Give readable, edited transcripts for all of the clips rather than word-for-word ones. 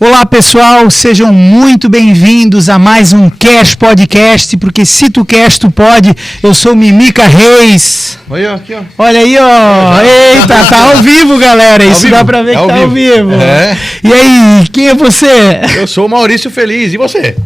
Olá pessoal, sejam muito bem-vindos a mais um Cash Podcast, porque se tu queres, tu pode. Eu sou Mimica Reis. Olha aqui, ó. Olha aí, ó. Eita, tá ao vivo, galera. Isso vivo. Dá pra ver que tá ao vivo. É. E aí, quem é você? Eu sou o Maurício Feliz. E você?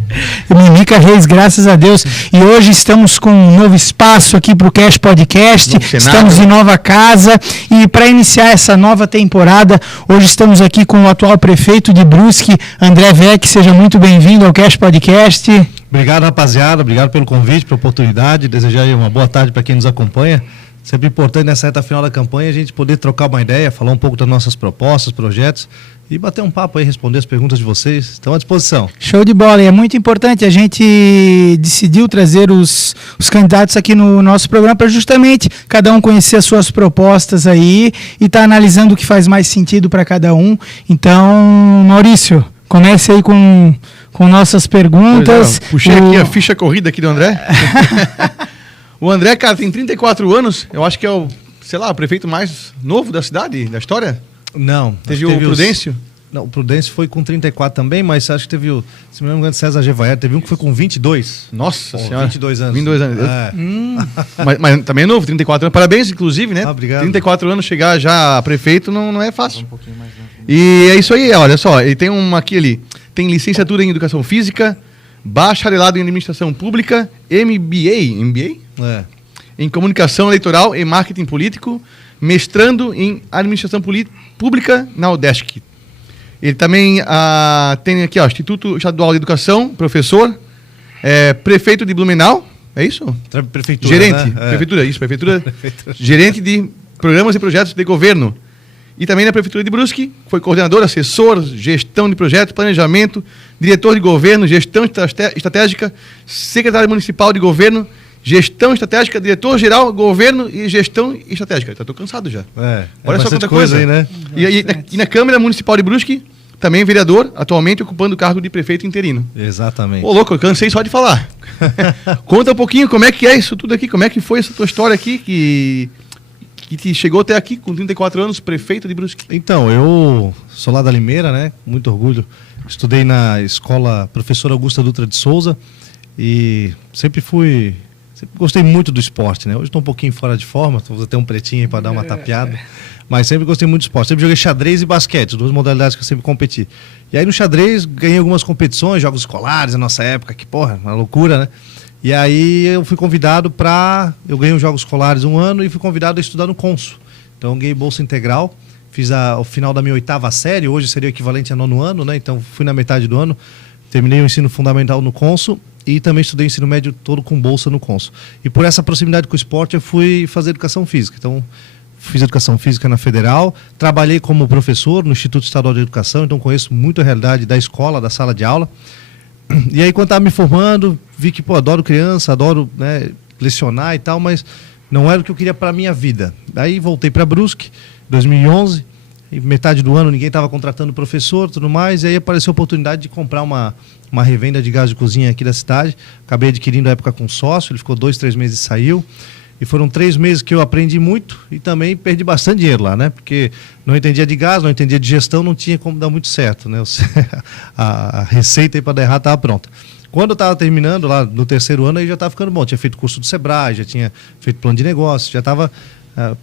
Mimica Reis, graças a Deus. E hoje estamos com um novo espaço aqui pro Cash Podcast. Estamos em nova casa. E para iniciar essa nova temporada, hoje estamos aqui com o atual prefeito de Brusque, André Vec. Seja muito bem-vindo ao Cash Podcast. Obrigado, rapaziada. Obrigado pelo convite, pela oportunidade. Desejar uma boa tarde para quem nos acompanha. Sempre importante nessa reta final da campanha a gente poder trocar uma ideia, falar um pouco das nossas propostas, projetos e bater um papo aí, responder as perguntas de vocês. Estão à disposição. Show de bola. E é muito importante, a gente decidiu trazer os candidatos aqui no nosso programa para justamente cada um conhecer as suas propostas aí e estar analisando o que faz mais sentido para cada um. Então, Maurício, comece aí com nossas perguntas. Puxei aqui a ficha corrida aqui do André. O André, cara, tem 34 anos. Eu acho que é o, sei lá, o prefeito mais novo da cidade, da história. Não. Teve o Prudêncio? Não, o Prudêncio foi com 34 também, mas acho que teve o, se não me engano, César Gevaer, teve um que foi com 22. Nossa senhora. 22 anos. 22 anos. Mas também é novo, 34 anos. Parabéns, inclusive, né? Obrigado. 34 anos, chegar já a prefeito não é fácil. Um pouquinho mais, né? E é isso aí, olha só. Ele tem uma aqui ali. Tem licenciatura em Educação Física, bacharelado em Administração Pública, MBA? É. Em Comunicação Eleitoral e Marketing Político, mestrando em Administração Pública na UDESC. Ele também tem aqui, ó, Instituto Estadual de Educação, professor, prefeito de Blumenau, é isso? Prefeitura, gerente, né? prefeitura, isso, prefeitura. Gerente de Programas e Projetos de Governo. E também na Prefeitura de Brusque, foi coordenador, assessor, gestão de projetos, planejamento, diretor de governo, gestão estratégica, secretário municipal de governo, gestão estratégica, diretor-geral, governo e gestão estratégica. Estou cansado já. Olha só quanta coisa aí, né? E na Câmara Municipal de Brusque, também vereador, atualmente ocupando o cargo de prefeito interino. Exatamente. Ô, louco, eu cansei só de falar. Conta um pouquinho como é que é isso tudo aqui, como é que foi essa tua história aqui, que te chegou até aqui com 34 anos, prefeito de Brusque. Então, eu sou lá da Limeira, né? Muito orgulho. Estudei na escola Professora Augusta Dutra de Souza e sempre gostei muito do esporte, né? Hoje estou um pouquinho fora de forma, vou ter um pretinho aí para dar uma tapeada, mas sempre gostei muito de esporte. Sempre joguei xadrez e basquete, duas modalidades que eu sempre competi. E aí no xadrez ganhei algumas competições, jogos escolares na nossa época, que porra, uma loucura, né? E aí eu fui convidado eu ganhei os jogos escolares um ano e fui convidado a estudar no Consul. Então eu ganhei bolsa integral, fiz o final da minha 8ª série, hoje seria o equivalente a 9º ano, né? Então fui na metade do ano, terminei o ensino fundamental no Consul e também estudei o ensino médio todo com bolsa no Consul. E por essa proximidade com o esporte eu fui fazer educação física. Então fiz educação física na Federal, trabalhei como professor no Instituto Estadual de Educação, então conheço muito a realidade da escola, da sala de aula. E aí, quando estava me formando, vi que, adoro criança, adoro, né, lecionar e tal, mas não era o que eu queria para a minha vida. Aí voltei para Brusque, 2011, e metade do ano ninguém estava contratando professor e tudo mais, e aí apareceu a oportunidade de comprar uma revenda de gás de cozinha aqui da cidade. Acabei adquirindo à época com sócio, ele ficou 2, 3 meses e saiu. E foram 3 meses que eu aprendi muito e também perdi bastante dinheiro lá, né? Porque não entendia de gás, não entendia de gestão, não tinha como dar muito certo, né? A receita aí para dar errado estava pronta. Quando eu estava terminando lá no 3º ano, aí já estava ficando bom. Tinha feito curso do Sebrae, já tinha feito plano de negócio, já estava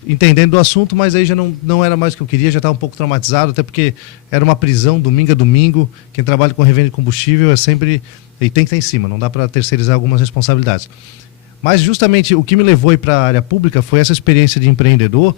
entendendo do assunto, mas aí já não era mais o que eu queria, já estava um pouco traumatizado, até porque era uma prisão domingo a domingo. Quem trabalha com revenda de combustível é sempre... E tem que estar em cima, não dá para terceirizar algumas responsabilidades. Mas justamente o que me levou para a área pública foi essa experiência de empreendedor,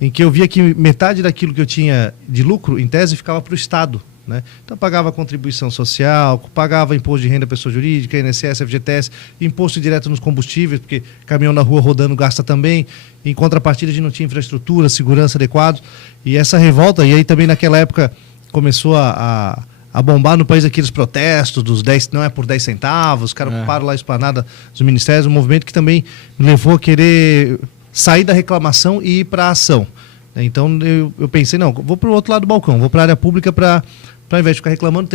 em que eu via que metade daquilo que eu tinha de lucro, em tese, ficava para o Estado, né? Então eu pagava contribuição social, pagava imposto de renda à pessoa jurídica, INSS, FGTS, imposto direto nos combustíveis, porque caminhão na rua rodando gasta também. Em contrapartida, a gente não tinha infraestrutura, segurança adequada. E essa revolta, e aí também naquela época começou a bombar no país aqueles protestos dos 10, não é por 10 centavos, os caras ocuparam lá a esplanada dos ministérios, um movimento que também me levou a querer sair da reclamação e ir para a ação. Então eu pensei, não, vou para o outro lado do balcão, vou para a área pública para ao invés de ficar reclamando,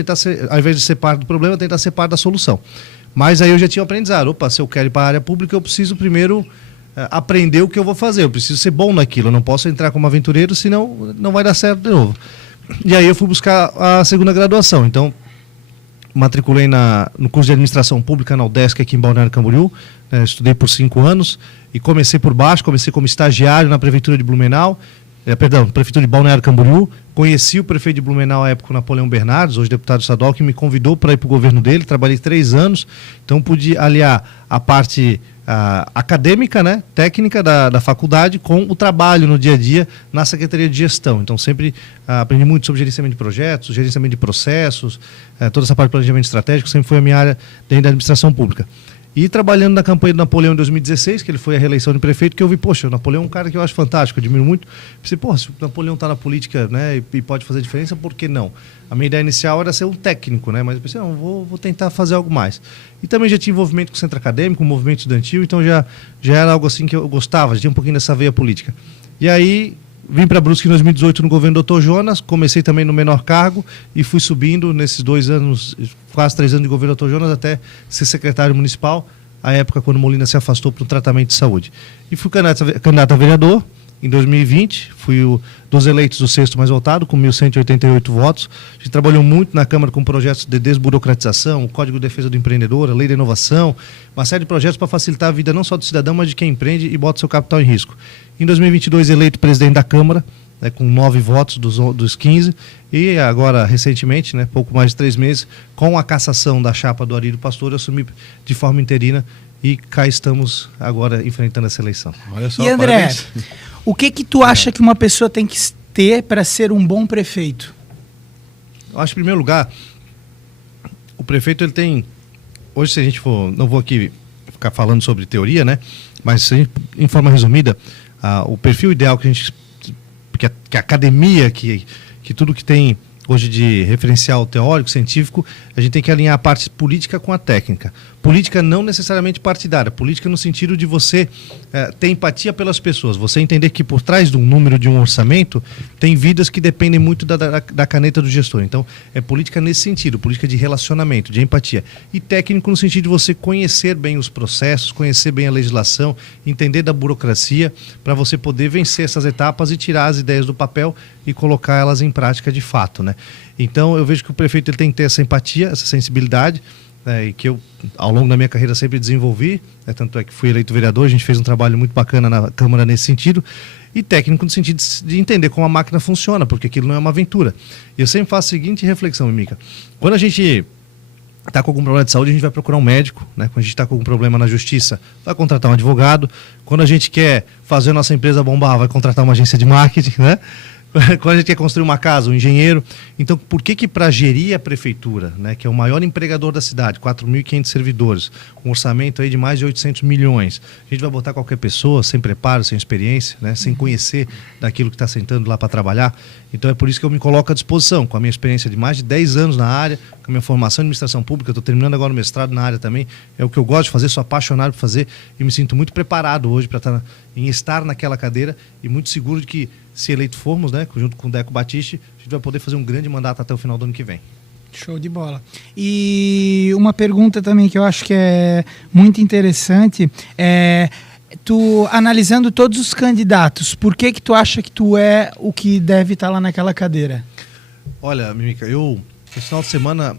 ao invés de ser parte do problema, tentar ser parte da solução. Mas aí eu já tinha um aprendizado, se eu quero ir para a área pública, eu preciso primeiro aprender o que eu vou fazer, eu preciso ser bom naquilo, eu não posso entrar como aventureiro, senão não vai dar certo de novo. E aí eu fui buscar a segunda graduação. Então, matriculei no curso de Administração Pública na UDESC aqui em Balneário Camboriú. Estudei por 5 anos e comecei por baixo, comecei como estagiário na Prefeitura de Blumenau, Prefeitura de Balneário Camboriú. Conheci o prefeito de Blumenau à época, o Napoleão Bernardes, hoje deputado estadual, que me convidou para ir para o governo dele. Trabalhei 3 anos, então pude aliar a parte acadêmica, né, técnica da faculdade com o trabalho no dia a dia na Secretaria de Gestão. Então sempre aprendi muito sobre gerenciamento de projetos, gerenciamento de processos, toda essa parte de planejamento estratégico sempre foi a minha área dentro da administração pública. E trabalhando na campanha do Napoleão em 2016, que ele foi a reeleição de prefeito, que eu vi, poxa, o Napoleão é um cara que eu acho fantástico, eu admiro muito. Pensei, pô, se o Napoleão está na política, né, e pode fazer diferença, por que não? A minha ideia inicial era ser um técnico, né, mas eu pensei, não, vou tentar fazer algo mais. E também já tinha envolvimento com o centro acadêmico, com o movimento estudantil, então já era algo assim que eu gostava, já tinha um pouquinho dessa veia política. E aí vim para Brusque em 2018 no governo do Dr. Jonas, comecei também no menor cargo e fui subindo nesses 2 anos, quase 3 anos de governo do Dr. Jonas, até ser secretário municipal, à época quando Molina se afastou para um tratamento de saúde. E fui candidato a vereador em 2020, fui dos eleitos o 6º mais votado, com 1.188 votos. A gente trabalhou muito na Câmara com projetos de desburocratização, o Código de Defesa do Empreendedor, a Lei de Inovação, uma série de projetos para facilitar a vida não só do cidadão, mas de quem empreende e bota seu capital em risco. Em 2022, eleito presidente da Câmara, né, com 9 votos dos 15, e agora, recentemente, né, pouco mais de 3 meses, com a cassação da chapa do Arílio Pastor, eu assumi de forma interina e cá estamos agora enfrentando essa eleição. Olha só, e André, parabéns. o que tu acha que uma pessoa tem que ter para ser um bom prefeito? Eu acho, em primeiro lugar, o prefeito ele tem... Hoje, se a gente for... Não vou aqui ficar falando sobre teoria, né? Mas, em forma resumida, o perfil ideal que a gente... Que a academia, que tudo que tem hoje de referencial teórico, científico, a gente tem que alinhar a parte política com a técnica. Política não necessariamente partidária, política no sentido de você ter empatia pelas pessoas, você entender que por trás de um número, de um orçamento, tem vidas que dependem muito da caneta do gestor. Então, é política nesse sentido, política de relacionamento, de empatia. E técnico no sentido de você conhecer bem os processos, conhecer bem a legislação, entender da burocracia, para você poder vencer essas etapas e tirar as ideias do papel e colocar elas em prática de fato, né? Então, eu vejo que o prefeito ele tem que ter essa empatia, essa sensibilidade, e que eu, ao longo da minha carreira, sempre desenvolvi, tanto é que fui eleito vereador, a gente fez um trabalho muito bacana na Câmara nesse sentido, e técnico no sentido de entender como a máquina funciona, porque aquilo não é uma aventura. E eu sempre faço a seguinte reflexão, Mimica: quando a gente está com algum problema de saúde, a gente vai procurar um médico, né? Quando a gente está com algum problema na justiça, vai contratar um advogado. Quando a gente quer fazer a nossa empresa bombar, vai contratar uma agência de marketing, né? Quando a gente quer construir uma casa, um engenheiro. Então, por que para gerir a prefeitura, né, que é o maior empregador da cidade, 4.500 servidores, um orçamento aí de mais de 800 milhões, a gente vai botar qualquer pessoa sem preparo, sem experiência, né, sem conhecer daquilo que está sentando lá para trabalhar? Então, é por isso que eu me coloco à disposição, com a minha experiência de mais de 10 anos na área, com a minha formação em administração pública, estou terminando agora o mestrado na área também, é o que eu gosto de fazer, sou apaixonado por fazer e me sinto muito preparado hoje para estar naquela cadeira e muito seguro de que, se eleito formos, né, junto com o Deco Batiste, a gente vai poder fazer um grande mandato até o final do ano que vem. Show de bola. E uma pergunta também que eu acho que é muito interessante é, tu analisando todos os candidatos, por que tu acha que tu é o que deve estar lá naquela cadeira? Olha, Mimica, eu, esse final de semana,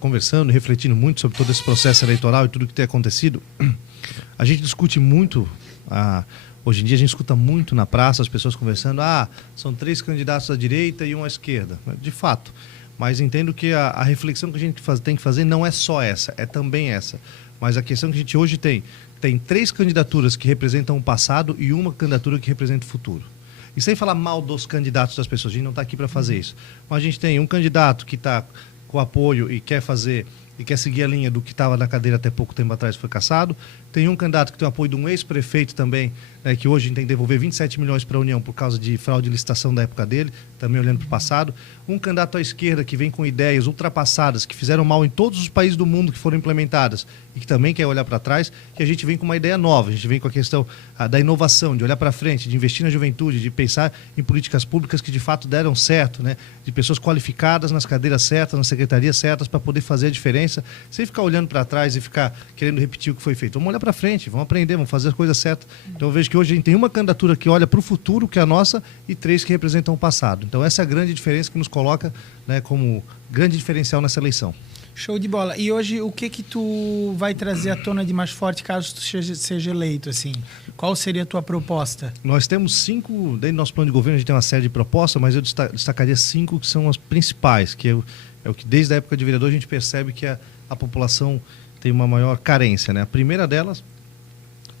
conversando e refletindo muito sobre todo esse processo eleitoral e tudo que tem acontecido, a gente discute muito hoje em dia a gente escuta muito na praça as pessoas conversando, são 3 candidatos à direita e um à esquerda. De fato, mas entendo que a reflexão que a gente tem que fazer não é só essa, é também essa. Mas a questão que a gente hoje tem 3 candidaturas que representam o passado e uma candidatura que representa o futuro. E sem falar mal dos candidatos das pessoas, a gente não está aqui para fazer isso. Mas a gente tem um candidato que está com apoio e quer seguir a linha do que estava na cadeira até pouco tempo atrás, foi cassado. Tem um candidato que tem o apoio de um ex-prefeito também, que hoje tem que devolver 27 milhões para a União por causa de fraude de licitação da época dele, também olhando para o passado. Um candidato à esquerda que vem com ideias ultrapassadas, que fizeram mal em todos os países do mundo que foram implementadas e que também quer olhar para trás, que a gente vem com uma ideia nova, a gente vem com a questão da inovação, de olhar para frente, de investir na juventude, de pensar em políticas públicas que de fato deram certo, né? De pessoas qualificadas nas cadeiras certas, nas secretarias certas, para poder fazer a diferença, sem ficar olhando para trás e ficar querendo repetir o que foi feito. Vamos olhar para frente, vamos aprender, vamos fazer as coisas certas. Então eu vejo que hoje a gente tem uma candidatura que olha para o futuro, que é a nossa, e 3 que representam o passado. Então essa é a grande diferença que nos coloca, né, como grande diferencial nessa eleição. Show de bola. E hoje, o que tu vai trazer à tona de mais forte caso tu seja eleito, assim? Qual seria a tua proposta? Nós temos 5, dentro do nosso plano de governo a gente tem uma série de propostas, mas eu destacaria 5 que são as principais, que é o que desde a época de vereador a gente percebe que a população tem uma maior carência, né? A primeira delas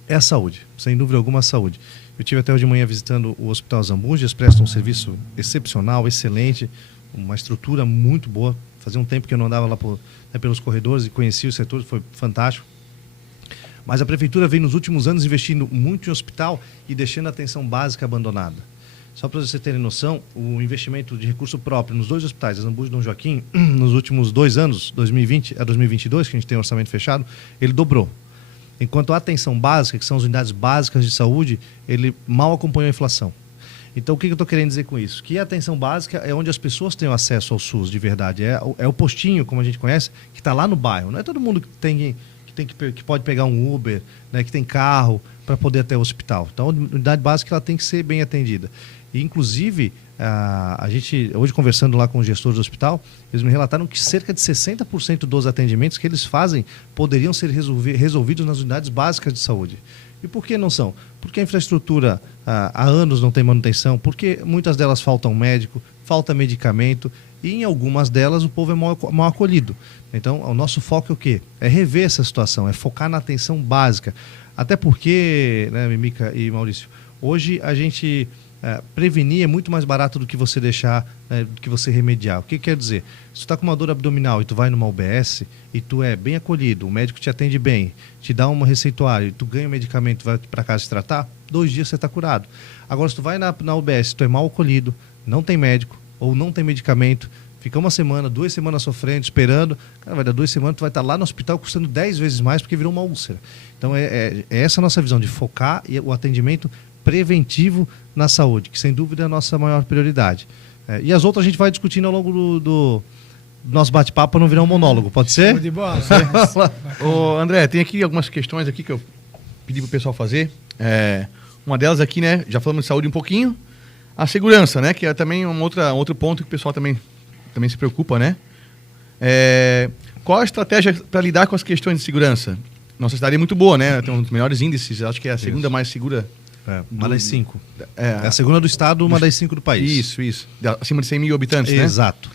é a saúde, sem dúvida alguma a saúde. Eu estive até hoje de manhã visitando o Hospital Zambuja, eles prestam um serviço excepcional, excelente, uma estrutura muito boa. Fazia um tempo que eu não andava lá pelos corredores e conhecia o setor, foi fantástico. Mas a prefeitura vem nos últimos anos investindo muito em hospital e deixando a atenção básica abandonada. Só para vocês terem noção, o investimento de recurso próprio nos 2 hospitais, Zambuja e Dom Joaquim, nos últimos 2 anos, 2020 a 2022, que a gente tem um orçamento fechado, ele dobrou. Enquanto a atenção básica, que são as unidades básicas de saúde, ele mal acompanhou a inflação. Então, o que eu estou querendo dizer com isso? Que a atenção básica é onde as pessoas têm acesso ao SUS de verdade. É o postinho, como a gente conhece, que está lá no bairro. Não é todo mundo que pode pegar um Uber, né, que tem carro para poder ir até o hospital. Então, a unidade básica ela tem que ser bem atendida. E, inclusive, a gente, hoje conversando lá com os gestores do hospital, eles me relataram que cerca de 60% dos atendimentos que eles fazem poderiam ser resolvidos nas unidades básicas de saúde. E por que não são? Porque a infraestrutura há anos não tem manutenção, porque muitas delas faltam médico, falta medicamento e em algumas delas o povo é mal acolhido. Então, o nosso foco é o quê? É rever essa situação, é focar na atenção básica. Até porque, né, Mimica e Maurício, hoje a gente prevenir é muito mais barato do que você deixar, do que você remediar. O que quer dizer? Se tu está com uma dor abdominal e tu vai numa UBS e tu é bem acolhido, o médico te atende bem, te dá uma receituária e tu ganha o medicamento, vai para casa se tratar, 2 dias você está curado. Agora, se tu vai na UBS, tu é mal acolhido, não tem médico ou não tem medicamento, fica 1 semana, 2 semanas sofrendo, esperando, cara, vai dar 2 semanas, tu vai estar lá no hospital custando 10 vezes mais porque virou uma úlcera. Então, é essa a nossa visão de focar o atendimento preventivo na saúde, que sem dúvida é a nossa maior prioridade. E as outras a gente vai discutindo ao longo do nosso bate-papo para não virar um monólogo, pode ser? De bola. Ô, André, tem aqui algumas questões aqui que eu pedi para o pessoal fazer. Uma delas aqui, né, já falamos de saúde um pouquinho, a segurança, né, que é também outro ponto que o pessoal também se preocupa, né? Qual a estratégia para lidar com as questões de segurança? Nossa cidade é muito boa, né? Tem um dos melhores índices, acho que é a segunda mais segura. Uma das 5. É a segunda do estado, uma das 5 do país. Isso. Acima de 100 mil habitantes, né? Exato.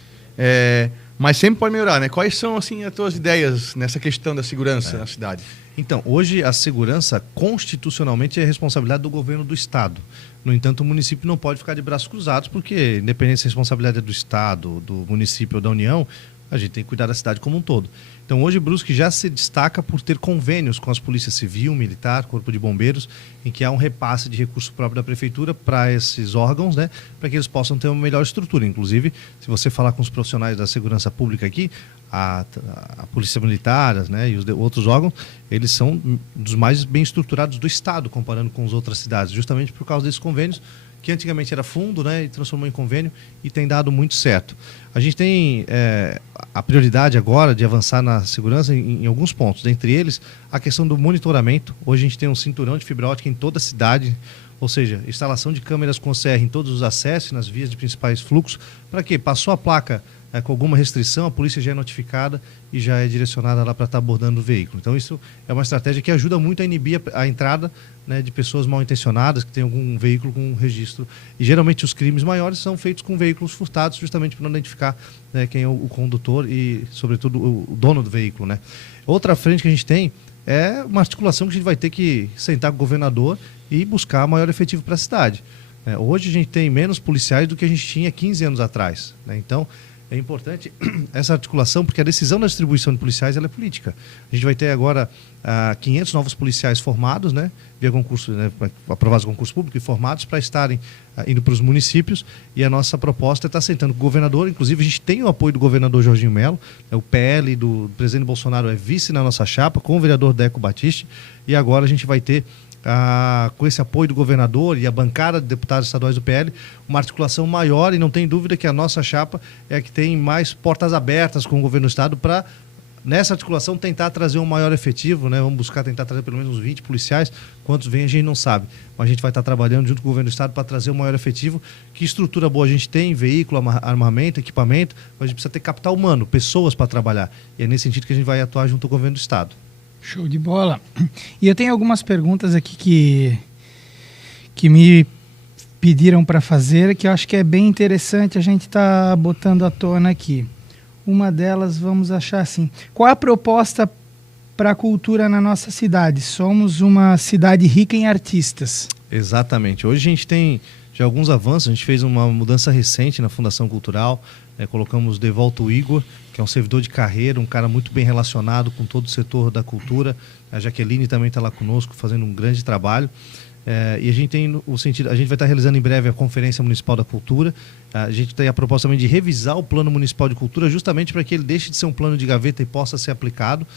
Mas sempre pode melhorar, né? Quais são, assim, as tuas ideias nessa questão da segurança na cidade? Então, hoje a segurança constitucionalmente é responsabilidade do governo do estado. No entanto, o município não pode ficar de braços cruzados, porque independente se a responsabilidade é do estado, do município ou da União, a gente tem que cuidar da cidade como um todo. Então, hoje, Brusque já se destaca por ter convênios com as polícias civil, militar, corpo de bombeiros, em que há um repasse de recurso próprio da prefeitura para esses órgãos, né, para que eles possam ter uma melhor estrutura. Inclusive, se você falar com os profissionais da segurança pública aqui, a polícia militar, né, e os outros órgãos, eles são dos mais bem estruturados do estado, comparando com as outras cidades, justamente por causa desses convênios, que antigamente era fundo, né, e transformou em convênio e tem dado muito certo. A gente tem a prioridade agora de avançar na segurança em alguns pontos, dentre eles a questão do monitoramento. Hoje a gente tem um cinturão de fibra ótica em toda a cidade, ou seja, instalação de câmeras com OCR em todos os acessos, nas vias de principais fluxos, para quê? Passou a placa com alguma restrição, a polícia já é notificada e já é direcionada lá para estar abordando o veículo. Então isso é uma estratégia que ajuda muito a inibir a entrada, né, de pessoas mal intencionadas que têm algum veículo com registro. E geralmente os crimes maiores são feitos com veículos furtados, justamente para não identificar, né, quem é o condutor e, sobretudo, o dono do veículo, né? Outra frente que a gente tem é uma articulação que a gente vai ter que sentar com o governador e buscar maior efetivo para a cidade. Hoje a gente tem menos policiais do que a gente tinha 15 anos atrás, né? Então, é importante essa articulação, porque a decisão da distribuição de policiais ela é política. A gente vai ter agora 500 novos policiais formados, né, via concurso, né, aprovados no concurso público e formados para estarem indo para os municípios, e a nossa proposta é estar sentando com o governador. Inclusive a gente tem o apoio do governador Jorginho Melo, o PL do presidente Bolsonaro é vice na nossa chapa, com o vereador Deco Batiste, e agora a gente vai ter, com esse apoio do governador e a bancada de deputados estaduais do PL, uma articulação maior, e não tem dúvida que a nossa chapa é a que tem mais portas abertas com o governo do estado para, nessa articulação, tentar trazer um maior efetivo, né? Vamos buscar tentar trazer pelo menos uns 20 policiais. Quantos vem a gente não sabe, mas a gente vai estar trabalhando junto com o governo do estado para trazer um maior efetivo. Que estrutura boa a gente tem, veículo, armamento, equipamento, mas a gente precisa ter capital humano, pessoas para trabalhar, e é nesse sentido que a gente vai atuar junto ao governo do estado. Show de bola. E eu tenho algumas perguntas aqui que me pediram para fazer, que eu acho que é bem interessante a gente estar botando à tona aqui. Uma delas, vamos achar assim: qual a proposta para a cultura na nossa cidade? Somos uma cidade rica em artistas. Exatamente. Hoje a gente tem já alguns avanços. A gente fez uma mudança recente na Fundação Cultural, colocamos de volta o Igor, que é um servidor de carreira, um cara muito bem relacionado com todo o setor da cultura. A Jaqueline também está lá conosco, fazendo um grande trabalho. E a gente tem o sentido, a gente vai estar realizando em breve a Conferência Municipal da Cultura. A gente tem a proposta também de revisar o Plano Municipal de Cultura, justamente para que ele deixe de ser um plano de gaveta e possa ser aplicado.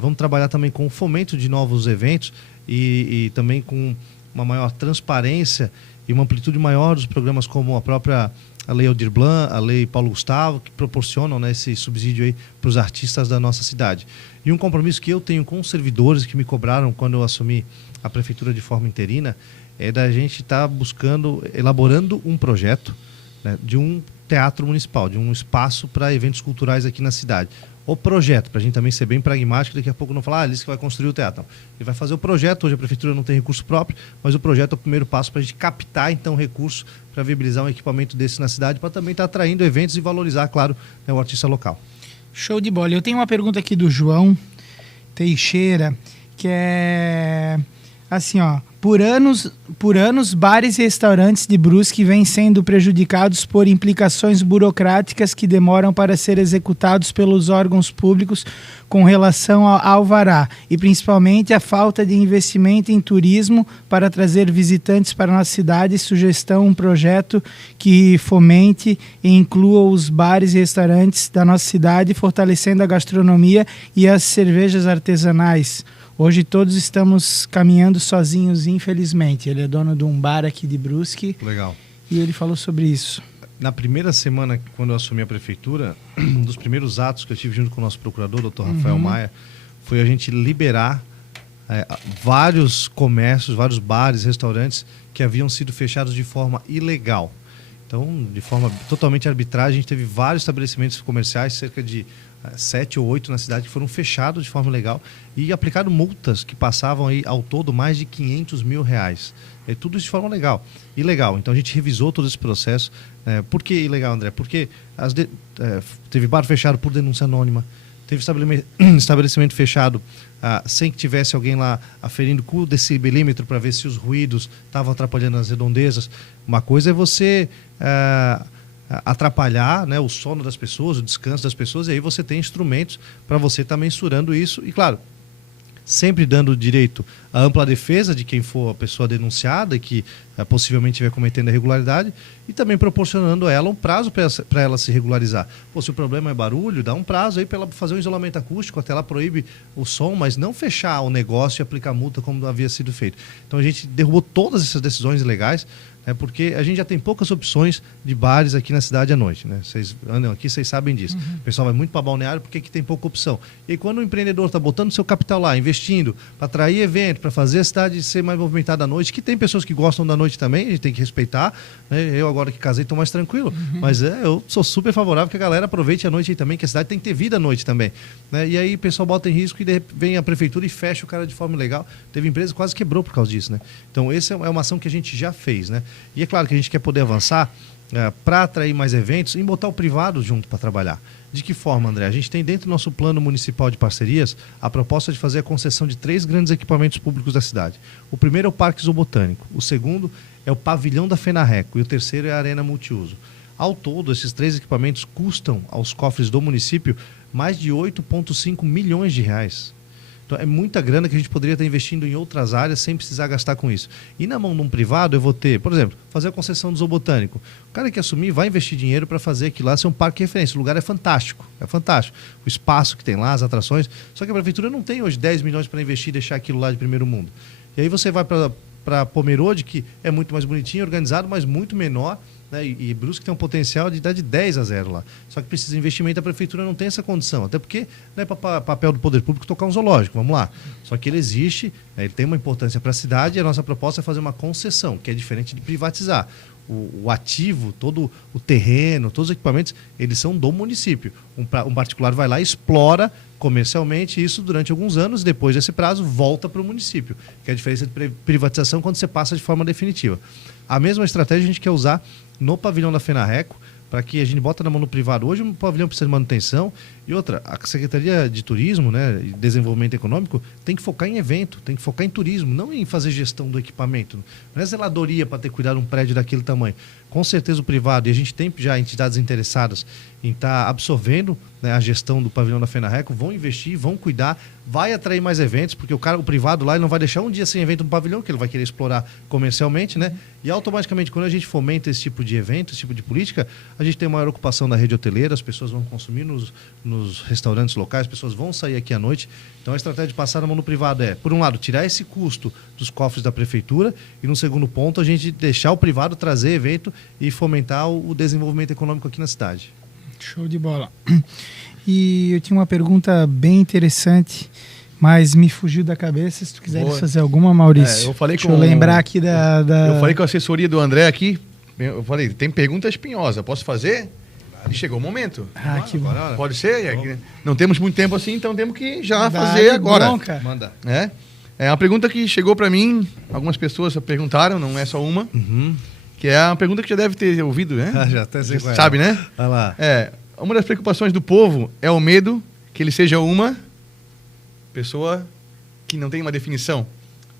Vamos trabalhar também com o fomento de novos eventos e também com uma maior transparência e uma amplitude maior dos programas, como a própria Lei Aldir Blanc, a Lei Paulo Gustavo, que proporcionam, né, esse subsídio aí para os artistas da nossa cidade. E um compromisso que eu tenho com os servidores que me cobraram quando eu assumi a prefeitura de forma interina, é da gente estar elaborando um projeto, né, de um teatro municipal, de um espaço para eventos culturais aqui na cidade. O projeto, para a gente também ser bem pragmático, daqui a pouco não falar, Alice que vai construir o teatro. Não. Ele vai fazer o projeto. Hoje a prefeitura não tem recurso próprio, mas o projeto é o primeiro passo para a gente captar, então, recursos para viabilizar um equipamento desse na cidade, para também estar atraindo eventos e valorizar, claro, né, o artista local. Show de bola. Eu tenho uma pergunta aqui do João Teixeira, que é assim, ó: por anos, bares e restaurantes de Brusque vêm sendo prejudicados por implicações burocráticas que demoram para ser executados pelos órgãos públicos com relação ao alvará, e principalmente a falta de investimento em turismo para trazer visitantes para a nossa cidade. Sugestão: um projeto que fomente e inclua os bares e restaurantes da nossa cidade, fortalecendo a gastronomia e as cervejas artesanais. Hoje todos estamos caminhando sozinhos, infelizmente. Ele é dono de um bar aqui de Brusque. Legal. E ele falou sobre isso. Na primeira semana, quando eu assumi a prefeitura, um dos primeiros atos que eu tive junto com o nosso procurador, Dr. Rafael Maia, foi a gente liberar vários comércios, vários bares, restaurantes que haviam sido fechados de forma ilegal. Então, de forma totalmente arbitrária, a gente teve vários estabelecimentos comerciais, cerca de 7 ou 8 na cidade, que foram fechados de forma ilegal e aplicado multas que passavam aí ao todo mais de R$500 mil. Tudo isso de forma ilegal. Então a gente revisou todo esse processo. Por que ilegal, André? Porque teve bar fechado por denúncia anônima, teve estabelecimento fechado sem que tivesse alguém lá aferindo com o decibelímetro para ver se os ruídos estavam atrapalhando as redondezas. Uma coisa é você atrapalhar, né, o sono das pessoas, o descanso das pessoas, e aí você tem instrumentos para você estar mensurando isso, e claro, sempre dando direito à ampla defesa de quem for a pessoa denunciada e que possivelmente estiver cometendo a irregularidade, e também proporcionando a ela um prazo para ela se regularizar. Se o problema é barulho, dá um prazo aí para ela fazer um isolamento acústico, até ela proíbe o som, mas não fechar o negócio e aplicar multa como havia sido feito. Então a gente derrubou todas essas decisões ilegais, porque a gente já tem poucas opções de bares aqui na cidade à noite, né? Vocês andam aqui, vocês sabem disso. O pessoal vai muito para Balneário porque aqui tem pouca opção. E aí, quando o empreendedor está botando seu capital lá, investindo para atrair evento, para fazer a cidade ser mais movimentada à noite, que tem pessoas que gostam da noite também, a gente tem que respeitar, né? Eu agora que casei estou mais tranquilo, mas eu sou super favorável que a galera aproveite a noite aí também, que a cidade tem que ter vida à noite também, né? E aí o pessoal bota em risco e vem a prefeitura e fecha o cara de forma ilegal. Teve empresa que quase quebrou por causa disso, né? Então essa é uma ação que a gente já fez, né? E é claro que a gente quer poder avançar para atrair mais eventos e botar o privado junto para trabalhar. De que forma, André? A gente tem dentro do nosso plano municipal de parcerias a proposta de fazer a concessão de 3 grandes equipamentos públicos da cidade. O primeiro é o Parque Zoobotânico, o segundo é o Pavilhão da FENARRECO e o terceiro é a Arena Multiuso. Ao todo, esses 3 equipamentos custam aos cofres do município mais de 8,5 milhões de reais. Então, é muita grana que a gente poderia estar investindo em outras áreas sem precisar gastar com isso. E na mão de um privado, eu vou ter, por exemplo, fazer a concessão do zoobotânico. O cara que assumir vai investir dinheiro para fazer aquilo lá ser um parque de referência. O lugar é fantástico, é fantástico. O espaço que tem lá, as atrações. Só que a prefeitura não tem hoje 10 milhões para investir e deixar aquilo lá de primeiro mundo. E aí você vai para Pomerode, que é muito mais bonitinho, organizado, mas muito menor, né? E Brusque tem um potencial de dar de 10-0 lá. Só que precisa de investimento, a prefeitura não tem essa condição. Até porque não é papel do poder público tocar um zoológico, vamos lá. Só que ele existe, ele tem uma importância para a cidade e a nossa proposta é fazer uma concessão, que é diferente de privatizar. O ativo, todo o terreno, todos os equipamentos, eles são do município. Um particular vai lá e explora comercialmente isso durante alguns anos, depois desse prazo volta para o município, que é a diferença de privatização quando você passa de forma definitiva. A mesma estratégia a gente quer usar no pavilhão da FENARRECO, para que a gente bota na mão do privado. Hoje o pavilhão precisa de manutenção e outra, a Secretaria de Turismo, né, e Desenvolvimento Econômico tem que focar em evento, tem que focar em turismo, não em fazer gestão do equipamento. Não é zeladoria para ter cuidado de um prédio daquele tamanho. Com certeza o privado, e a gente tem já entidades interessadas em estar absorvendo, né, a gestão do pavilhão da FENARRECO, vão investir, vão cuidar, vai atrair mais eventos, porque o privado lá ele não vai deixar um dia sem evento no pavilhão, que ele vai querer explorar comercialmente, né? E automaticamente, quando a gente fomenta esse tipo de evento, esse tipo de política, a gente tem maior ocupação da rede hoteleira, as pessoas vão consumir nos restaurantes locais, as pessoas vão sair aqui à noite. Então a estratégia de passar na mão do privado é, por um lado, tirar esse custo dos cofres da prefeitura e, no segundo ponto, a gente deixar o privado trazer evento e fomentar o desenvolvimento econômico aqui na cidade. Show de bola. E eu tinha uma pergunta bem interessante, mas me fugiu da cabeça. Se tu quiseres fazer alguma, Maurício. Deixa eu lembrar aqui Eu falei com a assessoria do André aqui. Eu falei, tem pergunta espinhosa. Posso fazer? E chegou o momento. Que bom. Pode ser? Não temos muito tempo assim, então temos que já fazer agora. Manda. É uma pergunta que chegou para mim. Algumas pessoas perguntaram, não é só uma. Que é uma pergunta que já deve ter ouvido, né? Já até sei qual é. Sabe, né? Vai lá. Uma das preocupações do povo é o medo que ele seja uma pessoa que não tem uma definição.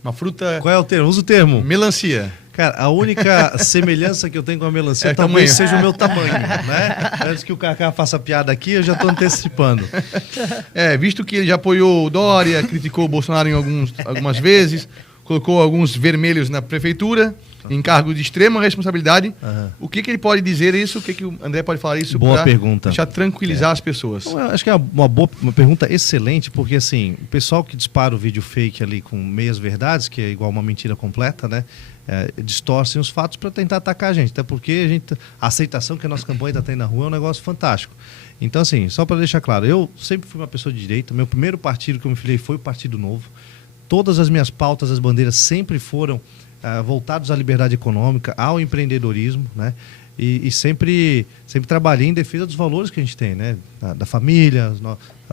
Uma fruta... Qual é o termo? Usa o termo. Melancia. Cara, a única semelhança que eu tenho com a melancia talvez seja o meu tamanho, né? Antes que o Kaká faça piada aqui, eu já estou antecipando. Visto que ele já apoiou o Dória, criticou o Bolsonaro em algumas vezes, colocou alguns vermelhos na prefeitura, em cargo de extrema responsabilidade. O que ele pode dizer isso? O que o André pode falar isso? Boa pergunta. Deixar tranquilizar as pessoas. Eu acho que é uma pergunta excelente, porque assim, o pessoal que dispara o vídeo fake ali com meias verdades, que é igual uma mentira completa, né? Distorcem os fatos para tentar atacar a gente. Até porque a aceitação que a nossa campanha está tendo na rua é um negócio fantástico. Então, assim, só para deixar claro, eu sempre fui uma pessoa de direita. Meu primeiro partido que eu me filiei foi o Partido Novo. Todas as minhas pautas, as bandeiras sempre foram voltados à liberdade econômica, ao empreendedorismo, né? E sempre trabalhei em defesa dos valores que a gente tem, né? Da família,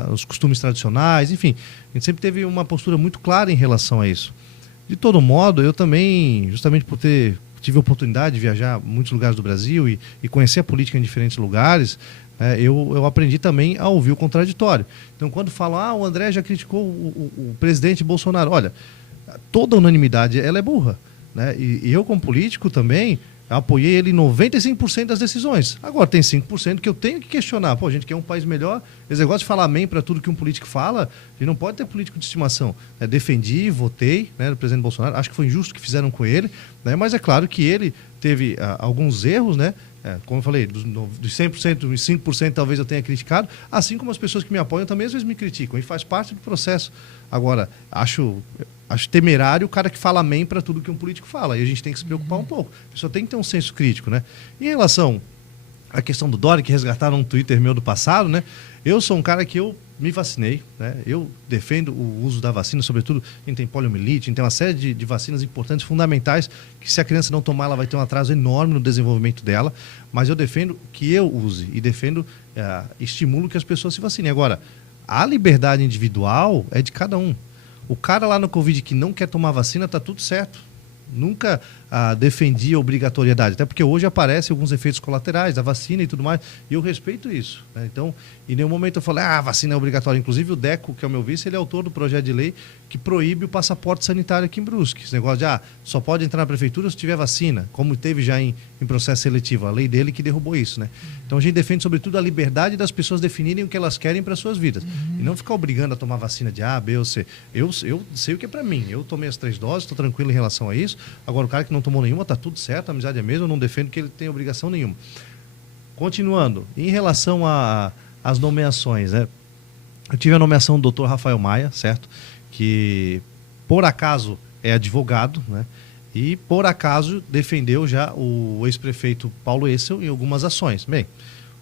os costumes tradicionais, enfim. A gente sempre teve uma postura muito clara em relação a isso. De todo modo, eu também, justamente por tive a oportunidade de viajar a muitos lugares do Brasil e conhecer a política em diferentes lugares, eu aprendi também a ouvir o contraditório. Então, quando falam, o André já criticou o presidente Bolsonaro, olha, toda unanimidade ela é burra, né? E eu, como político também, apoiei ele em 95% das decisões. Agora, tem 5% que eu tenho que questionar. Pô, a gente quer um país melhor, eles gostam de falar amém para tudo que um político fala, e não pode ter político de estimação. Defendi, votei, né, do presidente Bolsonaro, acho que foi injusto o que fizeram com ele, né, mas é claro que ele teve alguns erros, né? Como eu falei, dos 100%, os 5% talvez eu tenha criticado, assim como as pessoas que me apoiam também às vezes me criticam, e faz parte do processo. Agora, acho temerário o cara que fala amém para tudo que um político fala, e a gente tem que se preocupar um pouco. A pessoa tem que ter um senso crítico, né? Em relação à questão do Dória, que resgataram um Twitter meu do passado, né? Eu sou um cara que eu me vacinei, né? Eu defendo o uso da vacina, sobretudo quem tem poliomielite, tem uma série de vacinas importantes, fundamentais, que se a criança não tomar, ela vai ter um atraso enorme no desenvolvimento dela, mas eu defendo que eu use e defendo, estimulo que as pessoas se vacinem. Agora, a liberdade individual é de cada um. O cara lá no Covid que não quer tomar vacina, tá tudo certo. nunca defendi a obrigatoriedade, até porque hoje aparecem alguns efeitos colaterais da vacina e tudo mais, e eu respeito isso, né? Então, em nenhum momento eu falei, a vacina é obrigatória. Inclusive o Deco, que é o meu vice, ele é autor do projeto de lei que proíbe o passaporte sanitário aqui em Brusque. Esse negócio de, só pode entrar na prefeitura se tiver vacina, como teve já em processo seletivo, a lei dele que derrubou isso, né? Então a gente defende sobretudo a liberdade das pessoas definirem o que elas querem para suas vidas, e não ficar obrigando a tomar vacina de A, B ou C. Eu sei o que é para mim, eu tomei as 3 doses, estou tranquilo em relação a isso. Agora o cara que não tomou nenhuma, tá tudo certo, a amizade é mesmo, eu não defendo que ele tenha obrigação nenhuma. Continuando, em relação às nomeações, né? Eu tive a nomeação do Dr. Rafael Maia, certo? Que por acaso é advogado, né? E por acaso defendeu já o ex-prefeito Paulo Essel em algumas ações. Bem,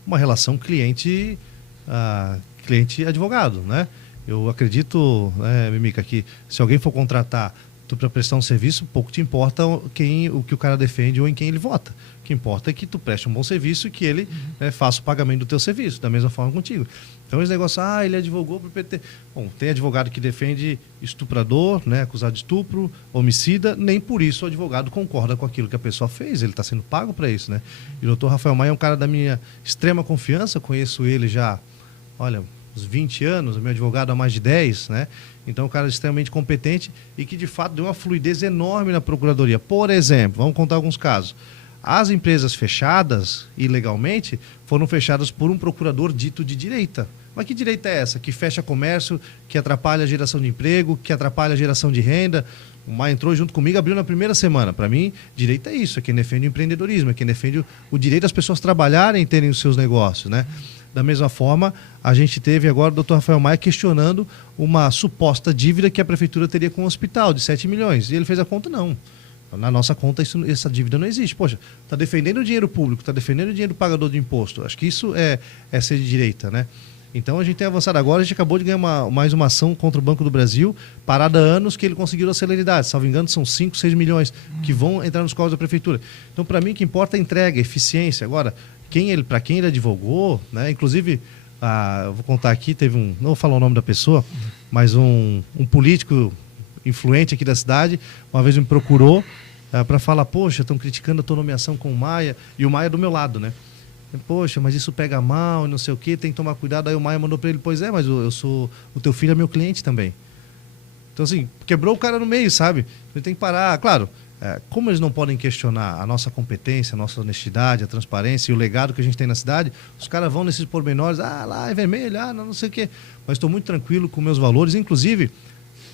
uma relação cliente-advogado, né? Eu acredito, Mimica, que se alguém for contratar tu para prestar um serviço, pouco te importa o que o cara defende ou em quem ele vota. O que importa é que tu preste um bom serviço e que ele faça o pagamento do teu serviço, da mesma forma contigo. Então esse negócio, ele advogou para o PT. Bom, tem advogado que defende estuprador, né, acusado de estupro, homicida, nem por isso o advogado concorda com aquilo que a pessoa fez, ele está sendo pago para isso, né? E o doutor Rafael Maia é um cara da minha extrema confiança, conheço ele já, olha, uns 20 anos, meu advogado há mais de 10, né? Então, um cara extremamente competente e que, de fato, deu uma fluidez enorme na Procuradoria. Por exemplo, vamos contar alguns casos. As empresas fechadas, ilegalmente, foram fechadas por um procurador dito de direita. Mas que direita é essa? Que fecha comércio, que atrapalha a geração de emprego, que atrapalha a geração de renda. O Maia entrou junto comigo, abriu na primeira semana. Para mim, direita é isso, é quem defende o empreendedorismo, é quem defende o direito das pessoas trabalharem e terem os seus negócios, né? Da mesma forma, a gente teve agora o doutor Rafael Maia questionando uma suposta dívida que a prefeitura teria com o hospital, de 7 milhões. E ele fez a conta, não. Na nossa conta, essa dívida não existe. Poxa, está defendendo o dinheiro público, está defendendo o dinheiro do pagador de imposto. Acho que isso é ser de direita, né? Então, a gente tem avançado agora, a gente acabou de ganhar mais uma ação contra o Banco do Brasil, parada há anos, que ele conseguiu a celeridade. Salvo engano, são 5, 6 milhões que vão entrar nos cofres da prefeitura. Então, para mim, o que importa é a entrega, a eficiência. Agora, para quem ele advogou, né? Inclusive, eu vou contar aqui, não vou falar o nome da pessoa, mas um político influente aqui da cidade, uma vez me procurou para falar, poxa, estão criticando a tua nomeação com o Maia, e o Maia do meu lado, né? Poxa, mas isso pega mal, não sei o quê, tem que tomar cuidado. Aí o Maia mandou para ele, pois é, mas o teu filho é meu cliente também. Então, assim, quebrou o cara no meio, sabe? Ele tem que parar. Claro, como eles não podem questionar a nossa competência, a nossa honestidade, a transparência e o legado que a gente tem na cidade, os caras vão nesses pormenores, lá é vermelho, não sei o quê. Mas estou muito tranquilo com meus valores, inclusive,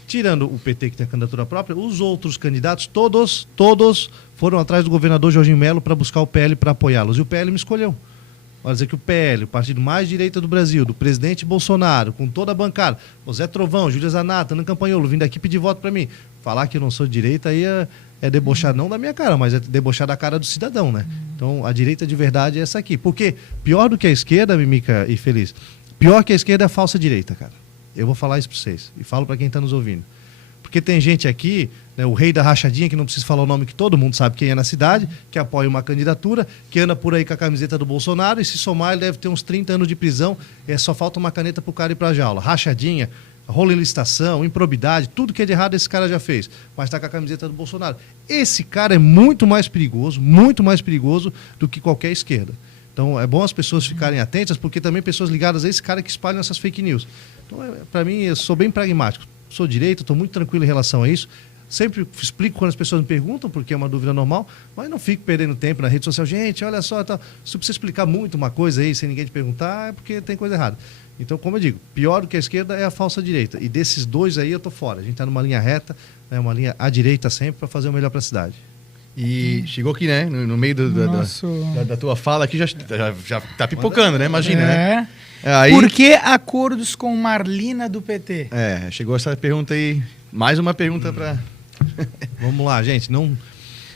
tirando o PT que tem a candidatura própria, os outros candidatos, todos foram atrás do governador Jorginho Melo para buscar o PL para apoiá-los. E o PL me escolheu. Vai dizer que o PL, o partido mais direita do Brasil, do presidente Bolsonaro, com toda a bancada, o Zé Trovão, Júlia Zanata, Ana Campanholo, vindo aqui pedir voto para mim. Falar que eu não sou de direita aí é debochar não da minha cara, mas é debochar da cara do cidadão, né? Então, a direita de verdade é essa aqui. Porque pior do que a esquerda, Mimica e Feliz, pior que a esquerda é a falsa direita, cara. Eu vou falar isso para vocês e falo para quem está nos ouvindo. Porque tem gente aqui, né, o rei da rachadinha, que não precisa falar o nome, que todo mundo sabe quem é na cidade, que apoia uma candidatura, que anda por aí com a camiseta do Bolsonaro, e se somar ele deve ter uns 30 anos de prisão, só falta uma caneta pro cara ir pra jaula. Rachadinha, rolo em licitação, improbidade, tudo que é de errado esse cara já fez, mas está com a camiseta do Bolsonaro. Esse cara é muito mais perigoso do que qualquer esquerda. Então é bom as pessoas ficarem atentas, porque também pessoas ligadas a esse cara que espalham essas fake news. Então, para mim, eu sou bem pragmático. Sou direito, estou muito tranquilo em relação a isso. Sempre explico quando as pessoas me perguntam, porque é uma dúvida normal, mas não fico perdendo tempo na rede social. Gente, olha só, tá, se você precisa explicar muito uma coisa aí sem ninguém te perguntar, é porque tem coisa errada. Então, como eu digo, pior do que a esquerda é a falsa direita. E desses dois aí eu estou fora. A gente está numa linha reta, né, uma linha à direita sempre, para fazer o melhor para a cidade. E chegou aqui, né? No meio da tua fala aqui, já tá pipocando, né? Imagina, né? Aí... Por que acordos com Marlina do PT? Chegou essa pergunta aí. Mais uma pergunta para... Vamos lá, gente. Não...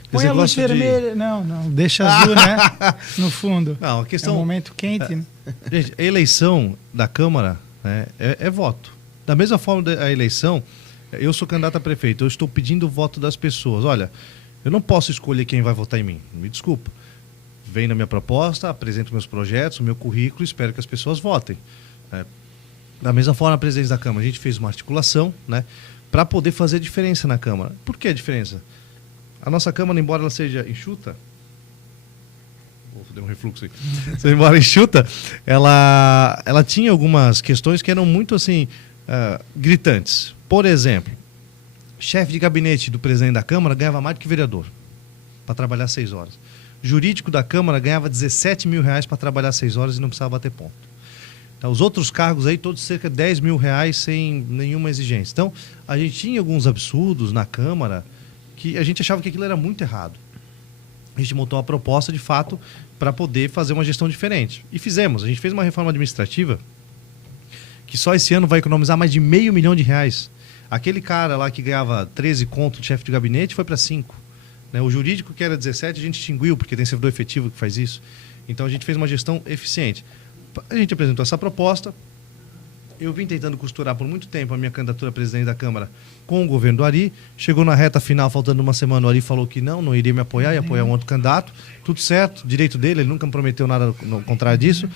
Põe a luz vermelha. Não. Deixa azul, né? No fundo. Não, a questão... É um momento quente, né? Gente, a eleição da Câmara, né, é voto. Da mesma forma da eleição, eu sou candidato a prefeito. Eu estou pedindo o voto das pessoas. Olha, eu não posso escolher quem vai votar em mim. Me desculpa. Vem na minha proposta, apresento meus projetos, o meu currículo, espero que as pessoas votem. Da mesma forma, a presidência da Câmara, a gente fez uma articulação, né, para poder fazer diferença na Câmara. Por que a diferença? A nossa Câmara, embora ela seja enxuta, deu um refluxo aí, embora enxuta, ela tinha algumas questões que eram muito assim, gritantes. Por exemplo, chefe de gabinete do presidente da Câmara ganhava mais do que vereador, para trabalhar 6 horas. Jurídico da Câmara ganhava R$17 mil para trabalhar 6 horas e não precisava bater ponto. Então, os outros cargos aí, todos cerca de R$10 mil sem nenhuma exigência. Então, a gente tinha alguns absurdos na Câmara que a gente achava que aquilo era muito errado. A gente montou uma proposta, de fato, para poder fazer uma gestão diferente. E fizemos. A gente fez uma reforma administrativa que só esse ano vai economizar mais de R$500 mil. Aquele cara lá que ganhava 13 conto de chefe de gabinete foi para 5. Né? O jurídico, que era 17, a gente extinguiu, porque tem servidor efetivo que faz isso. Então, a gente fez uma gestão eficiente. A gente apresentou essa proposta. Eu vim tentando costurar por muito tempo a minha candidatura a presidente da Câmara com o governo do Ari. Chegou na reta final, faltando uma semana, o Ari falou que não iria me apoiar, ia apoiar um outro candidato. Tudo certo, direito dele, ele nunca me prometeu nada no contrário disso.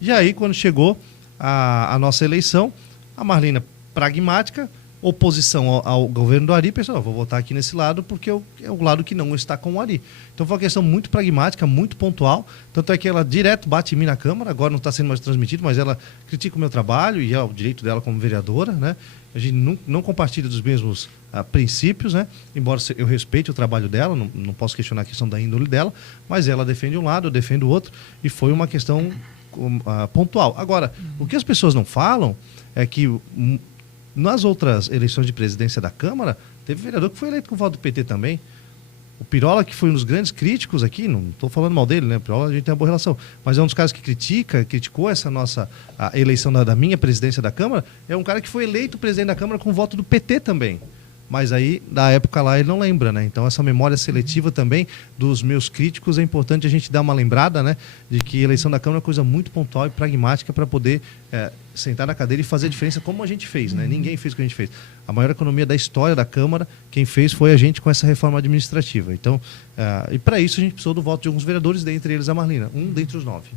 E aí, quando chegou a nossa eleição, a Marlina, pragmática, oposição ao governo do Ari, pensou, vou votar aqui nesse lado porque é o lado que não está com o Ari. Então foi uma questão muito pragmática, muito pontual, tanto é que ela direto bate em mim na Câmara, agora não está sendo mais transmitido, mas ela critica o meu trabalho e é o direito dela como vereadora, né? A gente não compartilha dos mesmos princípios, né? Embora eu respeite o trabalho dela, não posso questionar a questão da índole dela, mas ela defende um lado, eu defendo o outro, e foi uma questão pontual. Agora, o que as pessoas não falam é que nas outras eleições de presidência da Câmara, teve vereador que foi eleito com voto do PT também. O Pirola, que foi um dos grandes críticos aqui, não estou falando mal dele, né? O Pirola, a gente tem uma boa relação, mas é um dos caras que criticou essa a eleição da minha presidência da Câmara, é um cara que foi eleito presidente da Câmara com voto do PT também. Mas aí, da época lá, ele não lembra, né? Então, essa memória seletiva também dos meus críticos, é importante a gente dar uma lembrada, né? De que a eleição da Câmara é uma coisa muito pontual e pragmática para poder sentar na cadeira e fazer a diferença como a gente fez, né? Ninguém fez o que a gente fez. A maior economia da história da Câmara, quem fez foi a gente com essa reforma administrativa. Então, e para isso a gente precisou do voto de alguns vereadores, dentre eles a Marlina, um dentre os 9.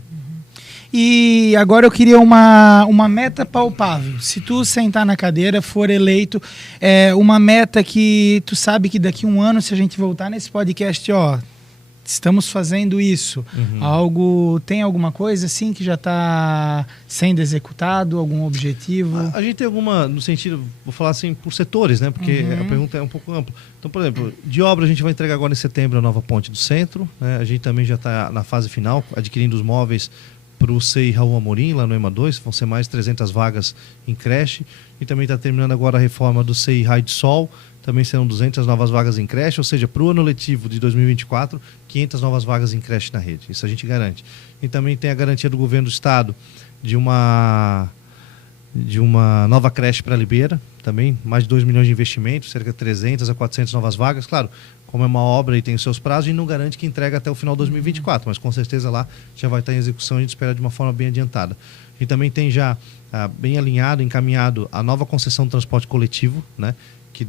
E agora eu queria uma meta palpável. Se tu sentar na cadeira, for eleito, uma meta que tu sabe que daqui a um ano, se a gente voltar nesse podcast, estamos fazendo isso. Tem alguma coisa assim que já está sendo executado, algum objetivo? A gente tem alguma, no sentido, vou falar assim, por setores, né? Porque a pergunta é um pouco ampla. Então, por exemplo, de obra a gente vai entregar agora em setembro a nova ponte do centro, né? A gente também já está na fase final, adquirindo os móveis para o CEI Raul Amorim, lá no EMA 2, vão ser mais 300 vagas em creche, e também está terminando agora a reforma do CEI Raio de Sol, também serão 200 novas vagas em creche, ou seja, para o ano letivo de 2024, 500 novas vagas em creche na rede, isso a gente garante. E também tem a garantia do governo do estado de uma nova creche para a Libeira, também mais de 2 milhões de investimentos, cerca de 300 a 400 novas vagas, claro, como é uma obra e tem os seus prazos, e não garante que entrega até o final de 2024, mas com certeza lá já vai estar em execução, a gente espera de uma forma bem adiantada. E também tem já bem alinhado, encaminhado a nova concessão de transporte coletivo, né, que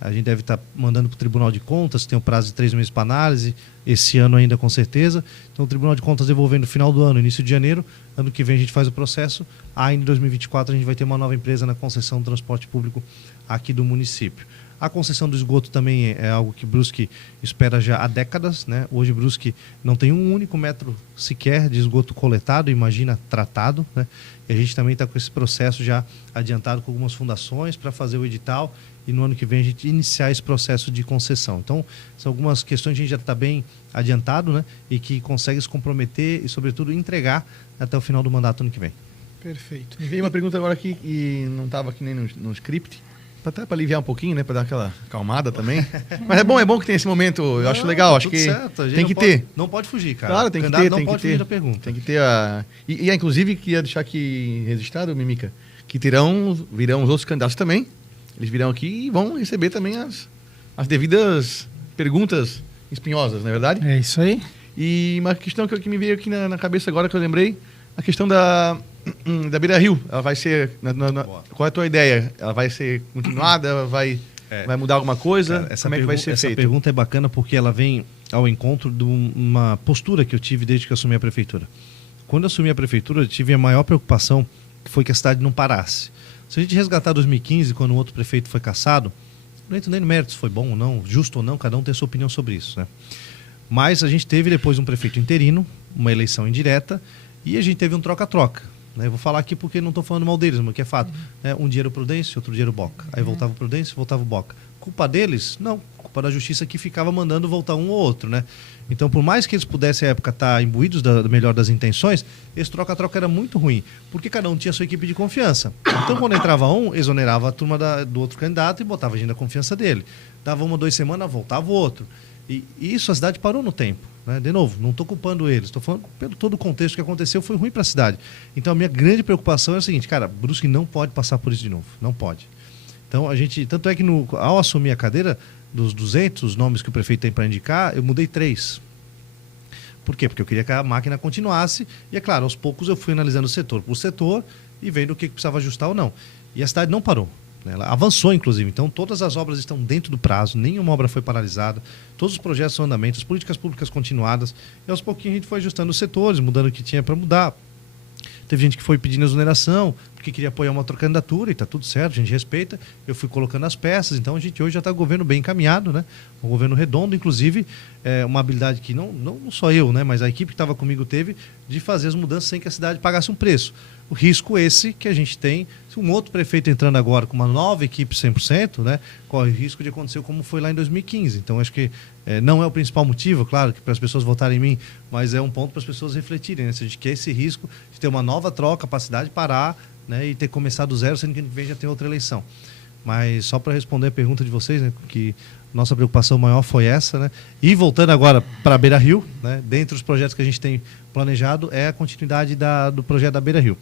a gente deve estar mandando para o Tribunal de Contas, tem um prazo de 3 meses para análise, esse ano ainda com certeza. Então o Tribunal de Contas devolvendo no final do ano, início de janeiro, ano que vem a gente faz o processo, ainda em 2024 a gente vai ter uma nova empresa na concessão de transporte público aqui do município. A concessão do esgoto também é algo que Brusque espera já há décadas, né? Hoje Brusque não tem um único metro sequer de esgoto coletado, imagina tratado, né? E a gente também está com esse processo já adiantado com algumas fundações para fazer o edital e no ano que vem a gente iniciar esse processo de concessão. Então, são algumas questões que a gente já está bem adiantado, né? E que consegue se comprometer e, sobretudo, entregar até o final do mandato ano que vem. Perfeito. Me veio uma pergunta agora aqui e não estava aqui nem no script. Até para aliviar um pouquinho, né? Para dar aquela acalmada também. Mas é bom que tenha esse momento. Eu acho legal. Acho que certo. Tem que ter. Não pode fugir, cara. Claro, tem que ter. Não pode fugir da pergunta. Tem que ter a... E inclusive, queria deixar aqui registrado, Mimica, que virão os outros candidatos também. Eles virão aqui e vão receber também as devidas perguntas espinhosas, não é verdade? É isso aí. E uma questão que me veio aqui na cabeça agora, que eu lembrei, a questão da Beira Rio. Ela vai ser... qual é a tua ideia? Ela vai ser continuada? Vai mudar alguma coisa? Cara, como é que vai ser feito? Essa pergunta é bacana porque ela vem ao encontro de uma postura que eu tive desde que eu assumi a prefeitura. Quando eu assumi a prefeitura, eu tive a maior preocupação, que foi que a cidade não parasse. Se a gente resgatar 2015, quando o outro prefeito foi cassado, não entro nem no mérito se foi bom ou não, justo ou não, cada um tem a sua opinião sobre isso, né? Mas a gente teve depois um prefeito interino, uma eleição indireta, e a gente teve um troca-troca. Né? Eu vou falar aqui porque não estou falando mal deles, mas que é fato. Né? Um dia era o Prudêncio, outro dia era o Boca. Aí voltava o Prudêncio, voltava o Boca. Culpa deles? Não. Culpa da justiça que ficava mandando voltar um ou outro, né? Então, por mais que eles pudessem, à época, estar imbuídos da melhor das intenções, esse troca-troca era muito ruim, porque cada um tinha sua equipe de confiança. Então, quando entrava um, exonerava a turma do outro candidato e botava a gente da confiança dele. Dava 1 ou 2 semanas, voltava o outro. E isso a cidade parou no tempo. Né? De novo, não estou culpando eles, estou falando pelo todo o contexto que aconteceu, foi ruim para a cidade. Então, a minha grande preocupação é a seguinte, cara, Brusque não pode passar por isso de novo, não pode. Então, a gente, tanto é que ao assumir a cadeira, dos 200 nomes que o prefeito tem para indicar, eu mudei 3. Por quê? Porque eu queria que a máquina continuasse e, é claro, aos poucos eu fui analisando setor por setor e vendo o que precisava ajustar ou não. E a cidade não parou. Né? Ela avançou, inclusive. Então, todas as obras estão dentro do prazo, nenhuma obra foi paralisada, todos os projetos são em andamento, as políticas públicas continuadas. E, aos pouquinhos, a gente foi ajustando os setores, mudando o que tinha para mudar. Teve gente que foi pedindo exoneração, porque queria apoiar uma outra candidatura, e está tudo certo, a gente respeita. Eu fui colocando as peças, então a gente hoje já está com o governo bem encaminhado, né? Um governo redondo, inclusive, uma habilidade que não só eu, né? Mas a equipe que estava comigo teve, de fazer as mudanças sem que a cidade pagasse um preço. O risco esse que a gente tem, se um outro prefeito entrando agora com uma nova equipe 100%, né? Corre o risco de acontecer como foi lá em 2015. Então, acho que não é o principal motivo, claro, que para as pessoas votarem em mim, mas é um ponto para as pessoas refletirem, né? Se a gente quer esse risco de ter uma nova troca para a cidade parar, né, e ter começado do zero, sendo que ano que vem já tem outra eleição. Mas só para responder a pergunta de vocês, né, que nossa preocupação maior foi essa, né? E voltando agora para a Beira Rio, né, dentre os projetos que a gente tem planejado é a continuidade do projeto da Beira Rio.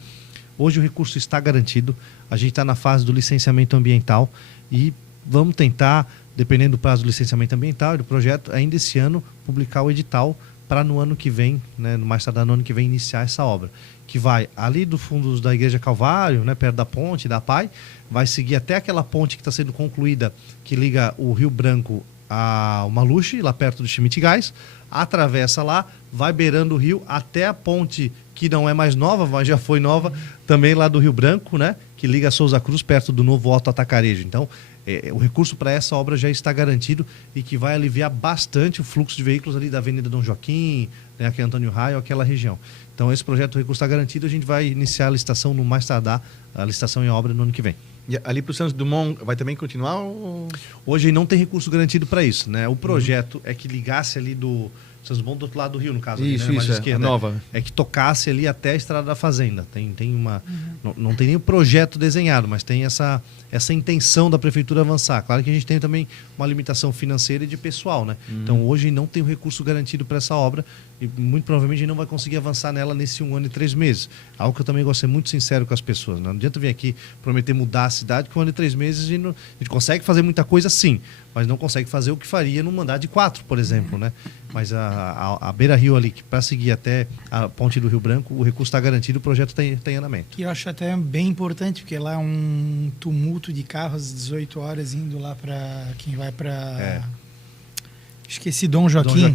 Hoje o recurso está garantido, a gente está na fase do licenciamento ambiental e vamos tentar, dependendo do prazo do licenciamento ambiental e do projeto, ainda esse ano publicar o edital para no ano que vem, né, no mais tardar no ano que vem, iniciar essa obra, que vai ali do fundo da Igreja Calvário, né, perto da ponte, da PAI, vai seguir até aquela ponte que está sendo concluída, que liga o Rio Branco ao Maluche, lá perto do Schmidt Gás, atravessa lá, vai beirando o rio até a ponte que não é mais nova, mas já foi nova, também lá do Rio Branco, né, que liga a Souza Cruz, perto do novo Otto Atacarejo. Então, o recurso para essa obra já está garantido e que vai aliviar bastante o fluxo de veículos ali da Avenida Dom Joaquim, né, aqui Antônio Raio, aquela região. Então, esse projeto, o recurso está garantido, a gente vai iniciar a licitação no mais tardar, a licitação em obra no ano que vem. E ali para o Santos Dumont vai também continuar? Ou... Hoje não tem recurso garantido para isso, né? O projeto é que ligasse ali do Santos Dumont do outro lado do rio, no caso. Isso, ali, né? Mais esquerda, nova. É que tocasse ali até a Estrada da Fazenda. Tem uma... Não tem nem o projeto desenhado, mas tem essa intenção da prefeitura avançar. Claro que a gente tem também uma limitação financeira e de pessoal, né? Então hoje não tem o recurso garantido para essa obra e muito provavelmente a gente não vai conseguir avançar nela nesse 1 ano e 3 meses. Algo que eu também gosto de ser muito sincero com as pessoas. Não adianta vir aqui prometer mudar a cidade, que 1 ano e 3 meses a gente consegue fazer muita coisa sim, mas não consegue fazer o que faria num mandato de 4, por exemplo, né? Mas a Beira Rio ali, que para seguir até a ponte do Rio Branco, o recurso está garantido, o projeto está em andamento. Que eu acho até bem importante, porque lá é um tumulto de carros às 18 horas indo lá para quem vai para... Esqueci, Dom Joaquim.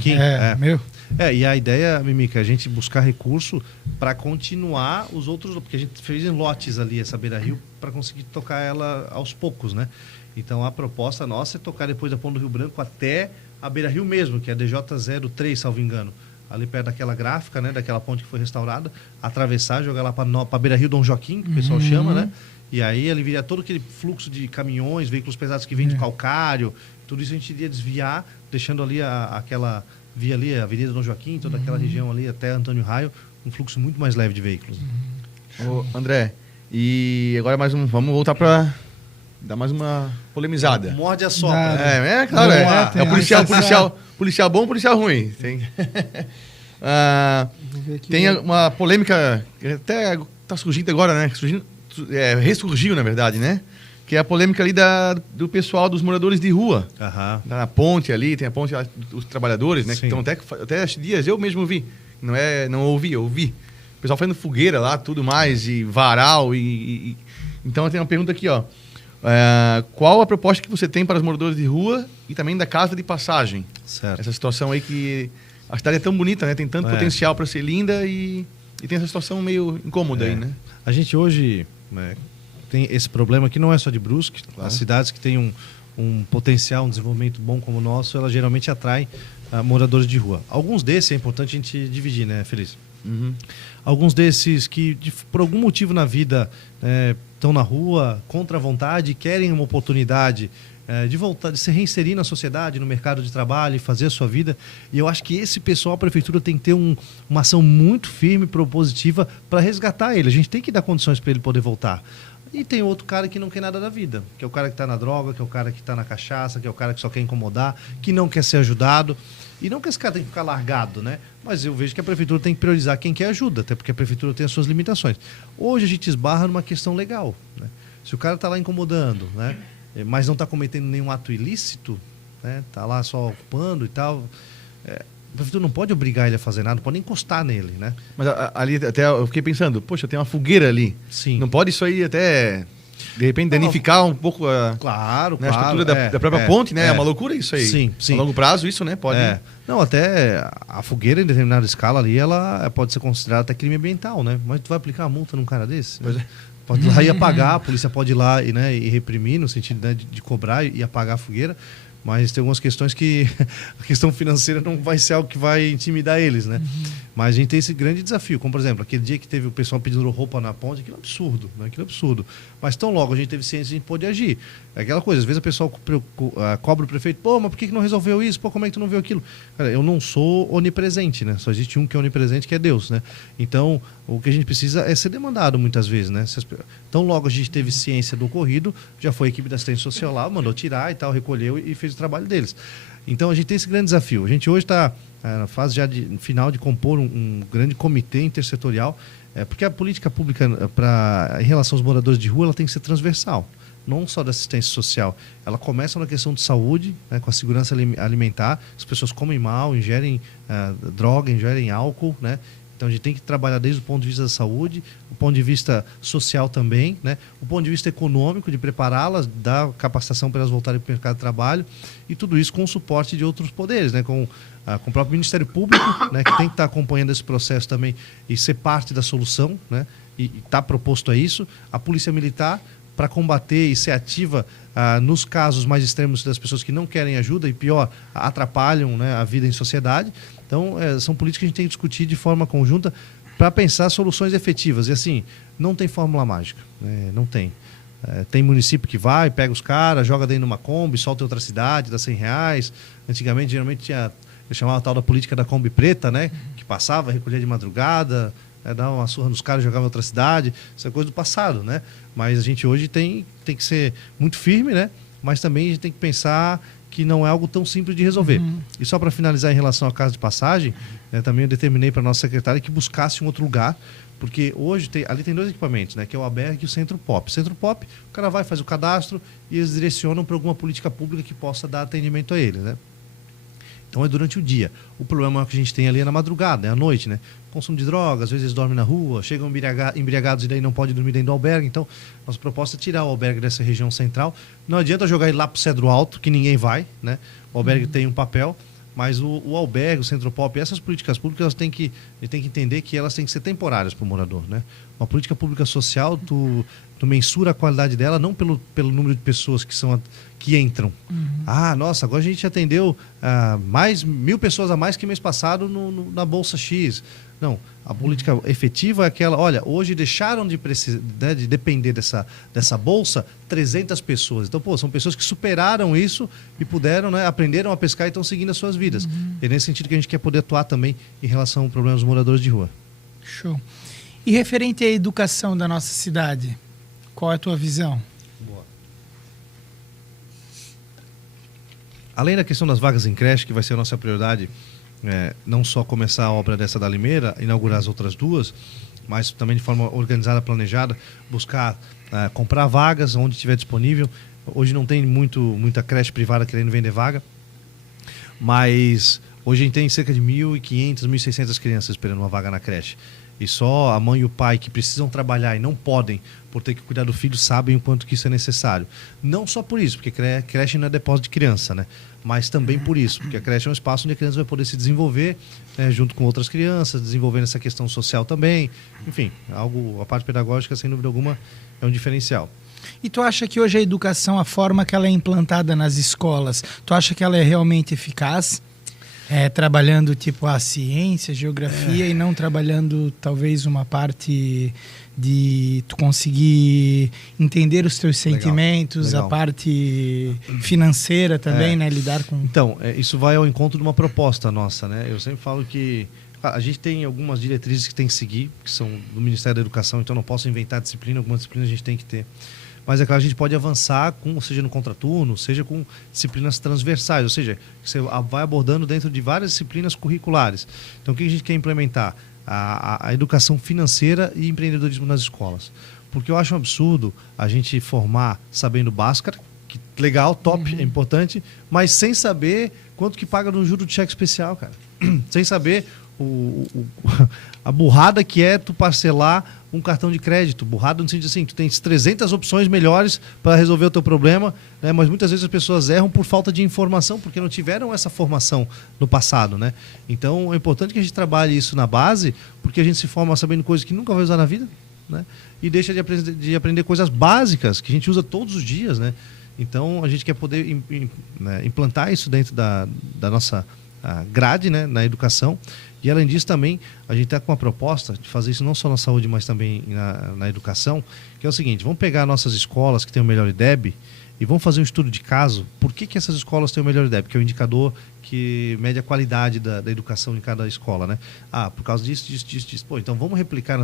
Meu. E a ideia, Mimica, é a gente buscar recurso para continuar os outros, porque a gente fez em lotes ali essa Beira Rio para conseguir tocar ela aos poucos, né? Então a proposta nossa é tocar depois da Ponte do Rio Branco até a Beira Rio mesmo, que é a DJ03, salvo engano, ali perto daquela gráfica, né, daquela ponte que foi restaurada, atravessar, jogar lá para Beira Rio Dom Joaquim, que o pessoal chama, né? E aí ele viria todo aquele fluxo de caminhões, veículos pesados que vêm de calcário, tudo isso a gente iria desviar, deixando ali aquela via ali, a Avenida Dom Joaquim, toda aquela região ali até Antônio Raio, um fluxo muito mais leve de veículos. Ô, André, e agora vamos voltar para dar mais uma polemizada. Morde a sopra. Claro, é o policial bom, policial ruim. Tem uma polêmica que até está surgindo agora, né? Ressurgiu, na verdade, né? Que é a polêmica ali do pessoal dos moradores de rua. Na ponte ali, tem a ponte dos trabalhadores, né? Sim. Que estão até esses dias, eu mesmo vi. Não ouvi, eu vi. O pessoal fazendo fogueira lá, tudo mais, e varal. Então tem uma pergunta aqui, ó. Qual a proposta que você tem para os moradores de rua e também da casa de passagem? Certo. Essa situação aí que a cidade é tão bonita, né? Tem tanto potencial para ser linda e tem essa situação meio incômoda aí, né? A gente hoje... tem esse problema que não é só de Brusque, as cidades que têm um potencial, um desenvolvimento bom como o nosso, ela geralmente atrai moradores de rua. Alguns desses é importante a gente dividir, né, Feliz? Alguns desses que, por algum motivo na vida, estão na rua, contra a vontade, querem uma oportunidade de voltar, de se reinserir na sociedade, no mercado de trabalho e fazer a sua vida. E eu acho que esse pessoal, a prefeitura tem que ter uma ação muito firme, propositiva, para resgatar ele. A gente tem que dar condições para ele poder voltar. E tem outro cara que não quer nada da vida, que é o cara que está na droga, que é o cara que está na cachaça, que é o cara que só quer incomodar, que não quer ser ajudado. E não que esse cara tem que ficar largado, né? Mas eu vejo que a prefeitura tem que priorizar quem quer ajuda, até porque a prefeitura tem as suas limitações. Hoje a gente esbarra numa questão legal, né? Se o cara está lá incomodando, né, mas não está cometendo nenhum ato ilícito, né, está lá só ocupando e tal, a prefeitura não pode obrigar ele a fazer nada, não pode nem encostar nele, né? Mas ali até eu fiquei pensando, poxa, tem uma fogueira ali. Sim. Não pode isso aí até, de repente, danificar um pouco a, claro, né, a estrutura da própria ponte, né? É uma loucura isso aí. Sim, sim. A longo prazo isso, né? Pode... Não, até a fogueira em determinada escala ali, ela pode ser considerada até crime ambiental, né? Mas tu vai aplicar a multa num cara desse? Pois é. Pode ir lá e apagar, a polícia pode ir lá e reprimir, no sentido, né, de cobrar e apagar a fogueira. Mas tem algumas questões que a questão financeira não vai ser algo que vai intimidar eles, né? Mas a gente tem esse grande desafio, como por exemplo, aquele dia que teve o pessoal pedindo roupa na ponte, aquilo é absurdo, né? Aquilo é absurdo. Mas tão logo a gente teve ciência, a gente pôde agir. É aquela coisa, às vezes a pessoa cobra o prefeito, pô, mas por que não resolveu isso? Pô, como é que tu não viu aquilo? Cara, eu não sou onipresente, né? Só existe um que é onipresente, que é Deus, né? Então, o que a gente precisa é ser demandado muitas vezes, né? Então logo a gente teve ciência do ocorrido, já foi a equipe da assistência social lá, mandou tirar e tal, recolheu e fez o trabalho deles. Então a gente tem esse grande desafio. A gente hoje está na fase já final de compor um grande comitê intersetorial, porque a política pública em relação aos moradores de rua ela tem que ser transversal, não só da assistência social. Ela começa na questão de saúde, né, com a segurança alimentar. As pessoas comem mal, ingerem droga, ingerem álcool, né? Então a gente tem que trabalhar desde o ponto de vista da saúde, o ponto de vista social também, né? O ponto de vista econômico, de prepará-las, dar capacitação para elas voltarem para o mercado de trabalho, e tudo isso com o suporte de outros poderes, né? Com o próprio Ministério Público, né? Que tem que estar acompanhando esse processo também e ser parte da solução, né? E está proposto a isso. A Polícia Militar, para combater e ser ativa nos casos mais extremos das pessoas que não querem ajuda e, pior, atrapalham, né, a vida em sociedade. Então, são políticas que a gente tem que discutir de forma conjunta para pensar soluções efetivas. E, assim, não tem fórmula mágica, né? Não tem. Tem município que vai, pega os caras, joga dentro de uma Kombi, solta em outra cidade, dá R$100. Antigamente, geralmente, eu chamava a tal da política da Kombi preta, né? Que passava, recolhia de madrugada, dava uma surra nos caras, jogava em outra cidade. Isso é coisa do passado, né? Mas a gente hoje tem que ser muito firme, né? Mas também a gente tem que pensar que não é algo tão simples de resolver. E só para finalizar em relação à casa de passagem, também eu determinei para a nossa secretária que buscasse um outro lugar, porque hoje ali tem 2 equipamentos, né? Que é o albergue e o Centro Pop. Centro Pop, o cara vai, faz o cadastro e eles direcionam para alguma política pública que possa dar atendimento a ele, né? Então é durante o dia. O problema que a gente tem ali é na madrugada, é à noite, né? Consumo de drogas, às vezes eles dormem na rua, chegam embriagados e daí não pode dormir dentro do albergue. Então, nossa proposta é tirar o albergue dessa região central. Não adianta jogar ele lá para o Cedro Alto, que ninguém vai, né? O albergue tem um papel, mas o albergue, o Centro Pop, essas políticas públicas, a gente tem que entender que elas têm que ser temporárias para o morador, né? Uma política pública social, tu mensura a qualidade dela não pelo número de pessoas que entram. Nossa, agora a gente atendeu mais 1.000 pessoas a mais que mês passado na Bolsa X. Não, a política efetiva é aquela, olha, hoje deixaram de depender dessa bolsa 300 pessoas. Então, são pessoas que superaram isso e puderam, né, aprenderam a pescar e estão seguindo as suas vidas. É nesse sentido que a gente quer poder atuar também em relação ao problema dos moradores de rua. Show. E referente à educação da nossa cidade, qual é a tua visão? Boa. Além da questão das vagas em creche, que vai ser a nossa prioridade, não só começar a obra dessa da Limeira, inaugurar as outras 2, mas também de forma organizada, planejada, buscar comprar vagas onde estiver disponível. Hoje não tem muita creche privada querendo vender vaga, mas hoje a gente tem cerca de 1.500, 1.600 crianças esperando uma vaga na creche. E só a mãe e o pai que precisam trabalhar e não podem, por ter que cuidar do filho, sabem o quanto que isso é necessário. Não só por isso, porque creche não é depósito de criança, né? Mas também por isso, porque a creche é um espaço onde a criança vai poder se desenvolver, né, junto com outras crianças, desenvolvendo essa questão social também. Enfim, a parte pedagógica, sem dúvida alguma, é um diferencial. E tu acha que hoje a educação, a forma que ela é implantada nas escolas, tu acha que ela é realmente eficaz? Trabalhando tipo a ciência, geografia e não trabalhando talvez uma parte de tu conseguir entender os teus sentimentos, legal. A parte financeira também, né? Lidar com... Então, isso vai ao encontro de uma proposta nossa, né? Eu sempre falo que a gente tem algumas diretrizes que tem que seguir, que são do Ministério da Educação, então não posso inventar disciplina, algumas disciplinas a gente tem que ter. Mas é claro, a gente pode avançar, seja no contraturno, seja com disciplinas transversais, ou seja, você vai abordando dentro de várias disciplinas curriculares. Então, o que a gente quer implementar? A educação financeira e empreendedorismo nas escolas. Porque eu acho um absurdo a gente formar sabendo Bhaskara, que legal, top, é importante, mas sem saber quanto que paga no juro de cheque especial, cara. Sem saber a burrada que é tu parcelar um cartão de crédito. Burrada no sentido assim, tu tens 300 opções melhores para resolver o teu problema, né? Mas muitas vezes as pessoas erram por falta de informação, porque não tiveram essa formação no passado, né? Então é importante que a gente trabalhe isso na base, porque a gente se forma sabendo coisas que nunca vai usar na vida, né? E deixa de aprender coisas básicas que a gente usa todos os dias, né? Então a gente quer poder implantar isso dentro da nossa grade, né, na educação. E além disso também, a gente está com uma proposta de fazer isso não só na saúde, mas também na educação, que é o seguinte: vamos pegar nossas escolas que têm o melhor IDEB e vamos fazer um estudo de caso. Por que essas escolas têm o melhor IDEB? Que é o indicador que mede a qualidade da educação em cada escola, né? Por causa disso. Pô, então vamos replicar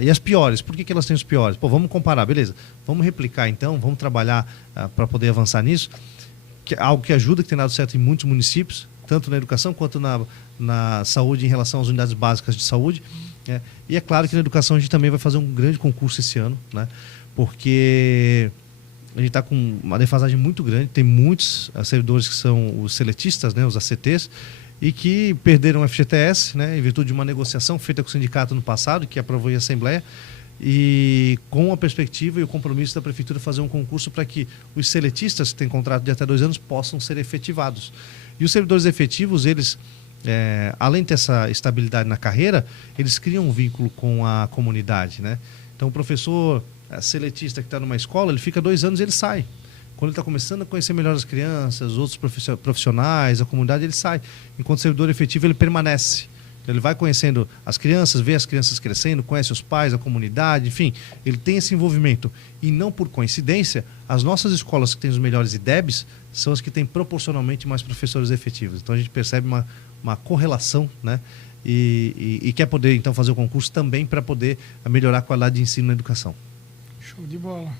e as piores, por que elas têm os piores? Pô, vamos comparar, beleza. Vamos replicar então, vamos trabalhar para poder avançar nisso, que é algo que ajuda, que tem dado certo em muitos municípios, tanto na educação quanto na saúde, em relação às unidades básicas de saúde, né? E é claro que na educação a gente também vai fazer um grande concurso esse ano, né? Porque a gente está com uma defasagem muito grande, tem muitos servidores que são os seletistas, né, os ACTs, e que perderam o FGTS, né, em virtude de uma negociação feita com o sindicato no passado, que aprovou em Assembleia, e com a perspectiva e o compromisso da Prefeitura fazer um concurso para que os seletistas, que têm contrato de até 2 anos, possam ser efetivados. E os servidores efetivos, eles, além de ter essa estabilidade na carreira, eles criam um vínculo com a comunidade, né? Então, o professor seletista que está numa escola, ele fica 2 anos e ele sai. Quando ele está começando a conhecer melhor as crianças, os outros profissionais, a comunidade, ele sai. Enquanto servidor efetivo, ele permanece. Ele vai conhecendo as crianças, vê as crianças crescendo, conhece os pais, a comunidade, enfim, ele tem esse envolvimento. E não por coincidência, as nossas escolas que têm os melhores IDEBs são as que têm proporcionalmente mais professores efetivos. Então a gente percebe uma correlação, né? E quer poder então fazer o concurso também para poder melhorar a qualidade de ensino na educação. Show de bola.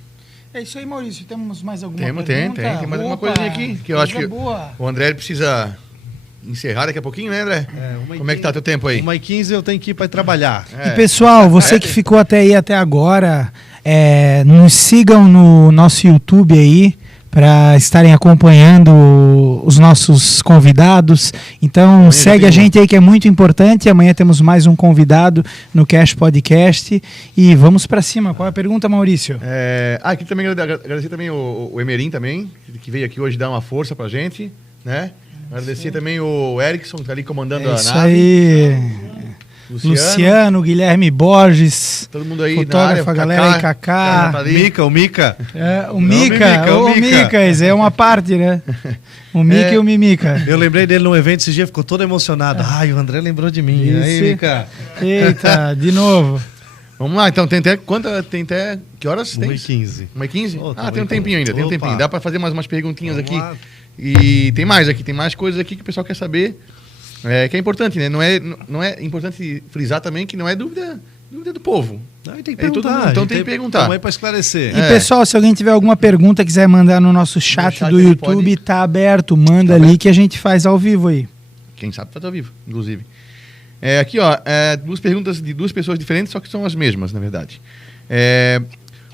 É isso aí, Maurício. Temos mais alguma pergunta? Tem mais uma coisinha aqui, que eu acho que o André precisa encerrar daqui a pouquinho, né, André? Como é que tá teu tempo aí? 1h15 eu tenho que ir para trabalhar. E pessoal, você que ficou até agora, nos sigam no nosso YouTube aí, para estarem acompanhando os nossos convidados. Então, amanhã segue a gente aí, que é muito importante. Amanhã temos mais um convidado no Cash Podcast. E vamos para cima. Qual é a pergunta, Maurício? Aqui também agradecer também o Emerim também, que veio aqui hoje dar uma força pra gente, né? Agradecer também o Erickson, que está ali comandando a nave. Isso aí. Luciano, Guilherme Borges, todo mundo aí, fotógrafo, a galera aí, Kaká. O Mica. O Mica, esse é uma parte, né? O Mica e o Mimica. Eu lembrei dele num evento esse dia, ficou todo emocionado. Ai, o André lembrou de mim. Aí, Mica. Eita, de novo. Vamos lá, então, tem até que horas tem? 1h15. 1h15? Tem um tempinho ainda, tem um tempinho. Dá para fazer mais umas perguntinhas aqui. Lá. E tem mais coisas aqui que o pessoal quer saber. Que é importante, né? Não é importante frisar também que não é dúvida do povo. Tem que perguntar. Então tem que perguntar. Estamos aí para esclarecer. E pessoal, se alguém tiver alguma pergunta, quiser mandar no nosso chat do YouTube, tá aberto. Manda ali que a gente faz ao vivo aí. Quem sabe faz ao vivo, inclusive. Aqui, ó, 2 perguntas de 2 pessoas diferentes, só que são as mesmas, na verdade.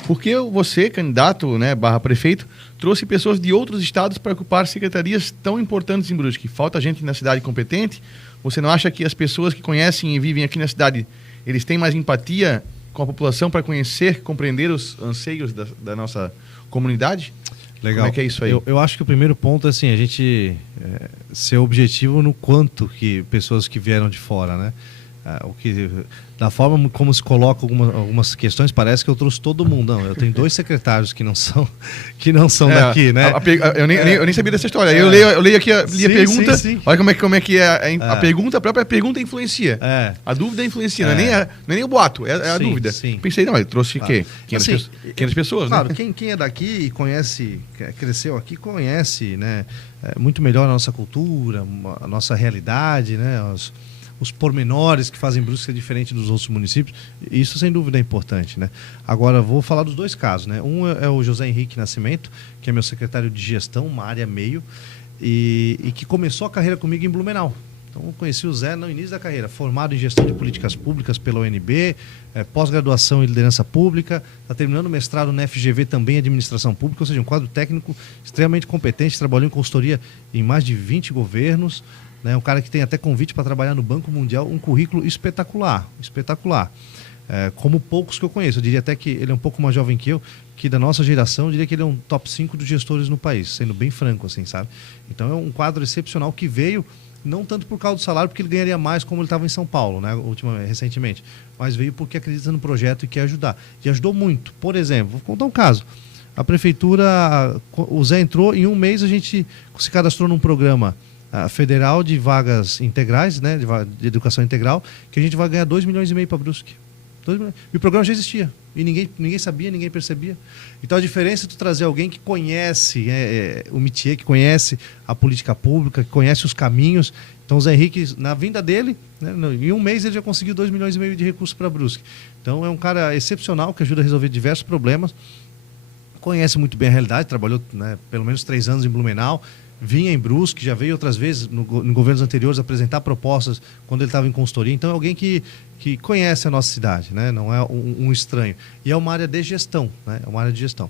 Por que você, candidato, né, /prefeito, trouxe pessoas de outros estados para ocupar secretarias tão importantes em Brusque? Falta gente na cidade competente? Você não acha que as pessoas que conhecem e vivem aqui na cidade, eles têm mais empatia com a população para conhecer, compreender os anseios da nossa comunidade? Legal. Como é que é isso aí? Eu acho que o primeiro ponto é assim, a gente ser objetivo no quanto que pessoas que vieram de fora, né? Da forma como se coloca algumas questões, parece que eu trouxe todo mundo. Não, eu tenho 2 secretários que não são daqui, né? Eu nem sabia dessa história. Eu leio aqui a pergunta. Sim. Olha como é que a pergunta, a própria pergunta influencia. A dúvida influencia, não é nem o boato, é a dúvida. Sim. Pensei, não, ele trouxe 500 pessoas, claro, né? Quem é daqui e conhece, cresceu aqui, conhece, né? Muito melhor a nossa cultura, a nossa realidade, né? Os pormenores que fazem Brusque ser diferente dos outros municípios, isso sem dúvida é importante, né? Agora, vou falar dos 2 casos, né? Um é o José Henrique Nascimento, que é meu secretário de gestão, uma área meio, e que começou a carreira comigo em Blumenau. Então, eu conheci o Zé no início da carreira, formado em gestão de políticas públicas pela UNB, pós-graduação em liderança pública, está terminando mestrado na FGV também em administração pública, ou seja, um quadro técnico extremamente competente, trabalhou em consultoria em mais de 20 governos, né, um cara que tem até convite para trabalhar no Banco Mundial, um currículo espetacular. Como poucos que eu conheço. Eu diria até que ele é um pouco mais jovem que eu, que da nossa geração, eu diria que ele é um top 5 dos gestores no país, sendo bem franco, assim, sabe? Então é um quadro excepcional que veio, não tanto por causa do salário, porque ele ganharia mais como ele estava em São Paulo, né, recentemente, mas veio porque acredita no projeto e quer ajudar. E ajudou muito. Por exemplo, vou contar um caso. A prefeitura, o Zé entrou, em um mês a gente se cadastrou num programa federal de vagas integrais, né, de educação integral, que a gente vai ganhar 2,5 milhões para Brusque. 2 milhões. E o programa já existia. E ninguém sabia, ninguém percebia. Então a diferença é tu trazer alguém que conhece o métier, que conhece a política pública, que conhece os caminhos. Então o Zé Henrique, na vinda dele, né, em um mês ele já conseguiu 2,5 milhões de recursos para Brusque. Então é um cara excepcional que ajuda a resolver diversos problemas. Conhece muito bem a realidade, trabalhou, né, pelo menos 3 anos em Blumenau, vinha em Brusque, já veio outras vezes em governos anteriores apresentar propostas quando ele estava em consultoria. Então é alguém que conhece a nossa cidade, né? Não é um estranho. E é uma área de gestão, né? É uma área de gestão.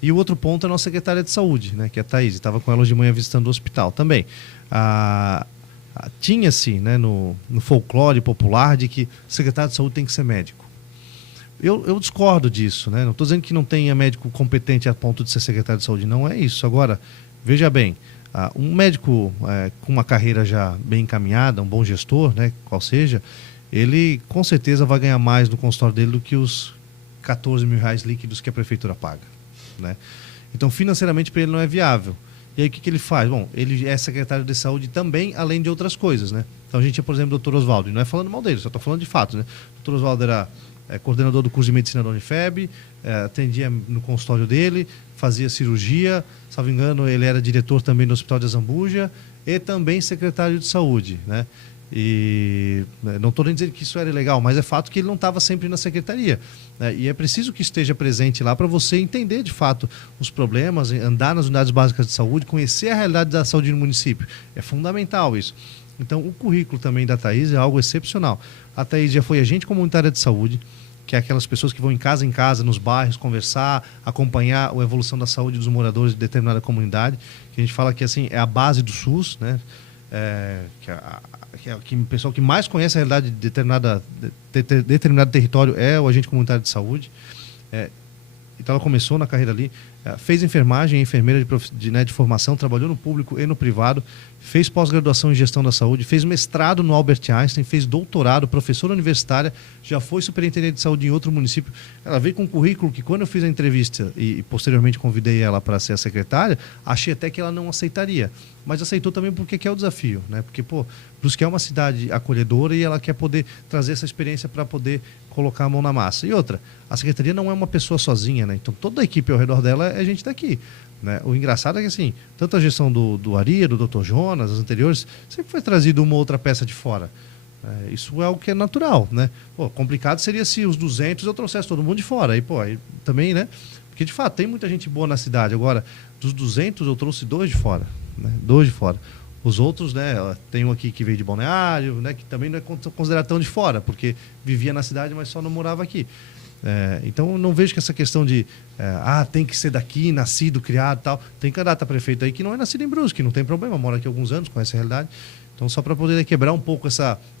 E o outro ponto é a nossa secretária de saúde, né? Que é a Thaís. Estava com ela hoje de manhã visitando o hospital também. Tinha-se, né, no folclore popular de que o secretário de saúde tem que ser médico. Eu discordo disso, né? Não estou dizendo que não tenha médico competente a ponto de ser secretário de saúde. Não é isso. Agora, veja bem, um médico com uma carreira já bem encaminhada, um bom gestor, né, qual seja, ele com certeza vai ganhar mais no consultório dele do que os 14 mil reais líquidos que a prefeitura paga, né? Então, financeiramente, para ele não é viável. E aí, o que ele faz? Bom, ele é secretário de saúde também, além de outras coisas, né? Então, a gente tinha, por exemplo, o doutor Oswaldo, e não é falando mal dele, só estou falando de fato, né? O doutor Oswaldo era coordenador do curso de medicina da Unifeb, atendia no consultório dele, fazia cirurgia, salvo engano, ele era diretor também do Hospital de Azambuja e também secretário de saúde, né? E não estou nem dizendo que isso era ilegal, mas é fato que ele não estava sempre na secretaria, né? E é preciso que esteja presente lá para você entender de fato os problemas, andar nas unidades básicas de saúde, conhecer a realidade da saúde no município. É fundamental isso. Então, o currículo também da Thaís é algo excepcional. A Thaís já foi agente comunitária de saúde, que é aquelas pessoas que vão em casa, nos bairros, conversar, acompanhar a evolução da saúde dos moradores de determinada comunidade, que a gente fala que assim, é a base do SUS, né? Que é o pessoal que mais conhece a realidade de determinado território é o agente comunitário de saúde. Então ela começou na carreira ali, fez enfermagem, enfermeira de formação, trabalhou no público e no privado, fez pós-graduação em gestão da saúde, fez mestrado no Albert Einstein, fez doutorado, professora universitária, já foi superintendente de saúde em outro município. Ela veio com um currículo que, quando eu fiz a entrevista e posteriormente convidei ela para ser a secretária, achei até que ela não aceitaria. Mas aceitou também porque quer o desafio, né? Porque, Brusque é uma cidade acolhedora e ela quer poder trazer essa experiência para poder colocar a mão na massa. E outra, a secretaria não é uma pessoa sozinha, né? Então toda a equipe ao redor dela é gente daqui, né? O engraçado é que, assim, tanto a gestão do Ari, do Dr. Jonas, as anteriores, sempre foi trazido uma outra peça de fora. Isso é algo que é natural, né? Complicado seria se os 200 eu trouxesse todo mundo de fora. Aí também, né? Porque, de fato, tem muita gente boa na cidade. Agora, dos 200 eu trouxe 2 de fora, né? 2 de fora. Os outros, né? Tem um aqui que veio de Balneário, né? Que também não é considerado tão de fora, porque vivia na cidade, mas só não morava aqui. Então, eu não vejo que essa questão de tem que ser daqui, nascido, criado e tal. Tem candidato a prefeito aí que não é nascido em Brusque, não tem problema, mora aqui há alguns anos, conhece a realidade. Então, só para poder quebrar um pouco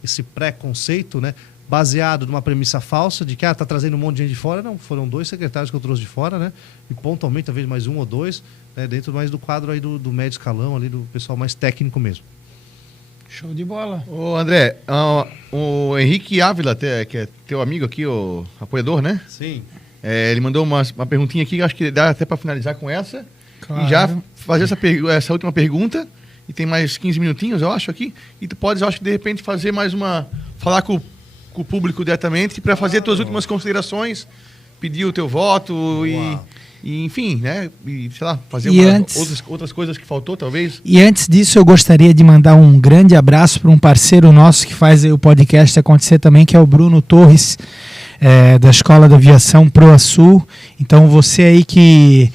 esse preconceito, né? Baseado numa premissa falsa de que está trazendo um monte de gente de fora. Não, foram 2 secretários que eu trouxe de fora, né? E pontualmente, talvez mais 1 ou 2, né? Dentro mais do quadro aí do médio escalão, ali do pessoal mais técnico mesmo. Show de bola. Ô, André, o Henrique Ávila, que é teu amigo aqui, o apoiador, né? Sim. Ele mandou uma perguntinha aqui, que eu acho que dá até para finalizar com essa. Claro. E já fazer essa última pergunta. E tem mais 15 minutinhos, eu acho, aqui. E tu podes, eu acho que de repente, fazer mais falar com o público diretamente para fazer tuas últimas considerações, pedir o teu voto e enfim, né? E, sei lá, fazer outras coisas que faltou, talvez. E antes disso, eu gostaria de mandar um grande abraço para um parceiro nosso que faz aí o podcast acontecer também, que é o Bruno Torres, da Escola da Aviação ProAsul. Então, você aí que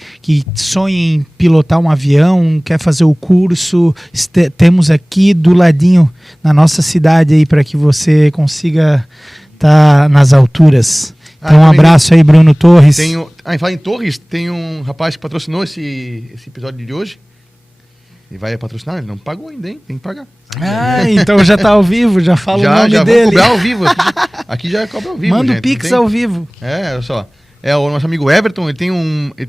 sonha em pilotar um avião, quer fazer o curso, temos aqui do ladinho, na nossa cidade aí, para que você consiga estar nas alturas. Então, um abraço aí, Bruno Torres. Em falar em Torres, tem um rapaz que patrocinou esse episódio de hoje. E vai patrocinar, ele não pagou ainda, hein? Tem que pagar. Então já está ao vivo, já fala o nome já dele. Já cobrar ao vivo. Aqui já cobra ao vivo, Manda gente, o Pix ao vivo. Olha só. É o nosso amigo Everton, ele tem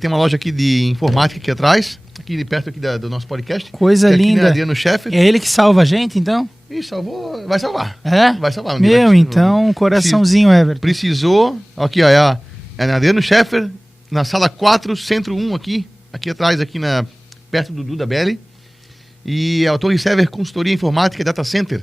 uma loja aqui de informática aqui atrás, aqui perto aqui do nosso podcast. Coisa linda. Aqui, Adriano Scheffer. É ele que salva a gente, então? Ih, salvou, vai salvar. Vai salvar. Então, coraçãozinho, Everton. Precisou, aqui ó, é Adriano Scheffer, na sala 4, centro 1 aqui atrás, perto do Duda Belli. E a Torre Server Consultoria Informática e Data Center.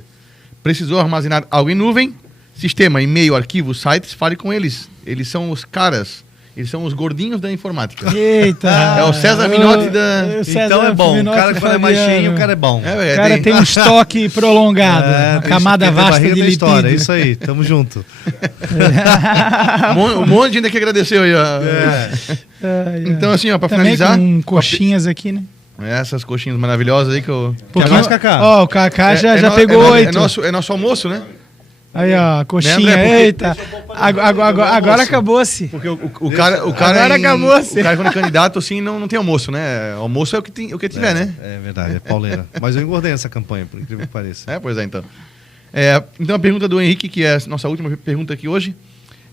Precisou armazenar algo em nuvem, sistema, e-mail, arquivo, sites, fale com eles. Eles são os caras, eles são os gordinhos da informática. Eita! É o César Minotti da... Então é bom. O cara, quando é mais cheio, o cara é bom. O cara tem um estoque prolongado. Uma camada vasta de lipídio. História. É isso aí, tamo junto. Um monte de gente que agradeceu aí. Então, assim, ó, pra também finalizar... com coxinhas aqui, né? Essas coxinhas maravilhosas aí que eu... Mais, Cacá? Ó, o Cacá já pegou 8. É nosso almoço, né? Aí, ó, coxinha. Né, eita. Agora acabou-se. Porque o cara agora acabou-se. O cara quando é candidato, assim, não tem almoço, né? Almoço é o que tiver, né? É verdade, é pauleira. Mas eu engordei essa campanha, por incrível que pareça. Pois é, então. Então a pergunta do Henrique, que é a nossa última pergunta aqui hoje.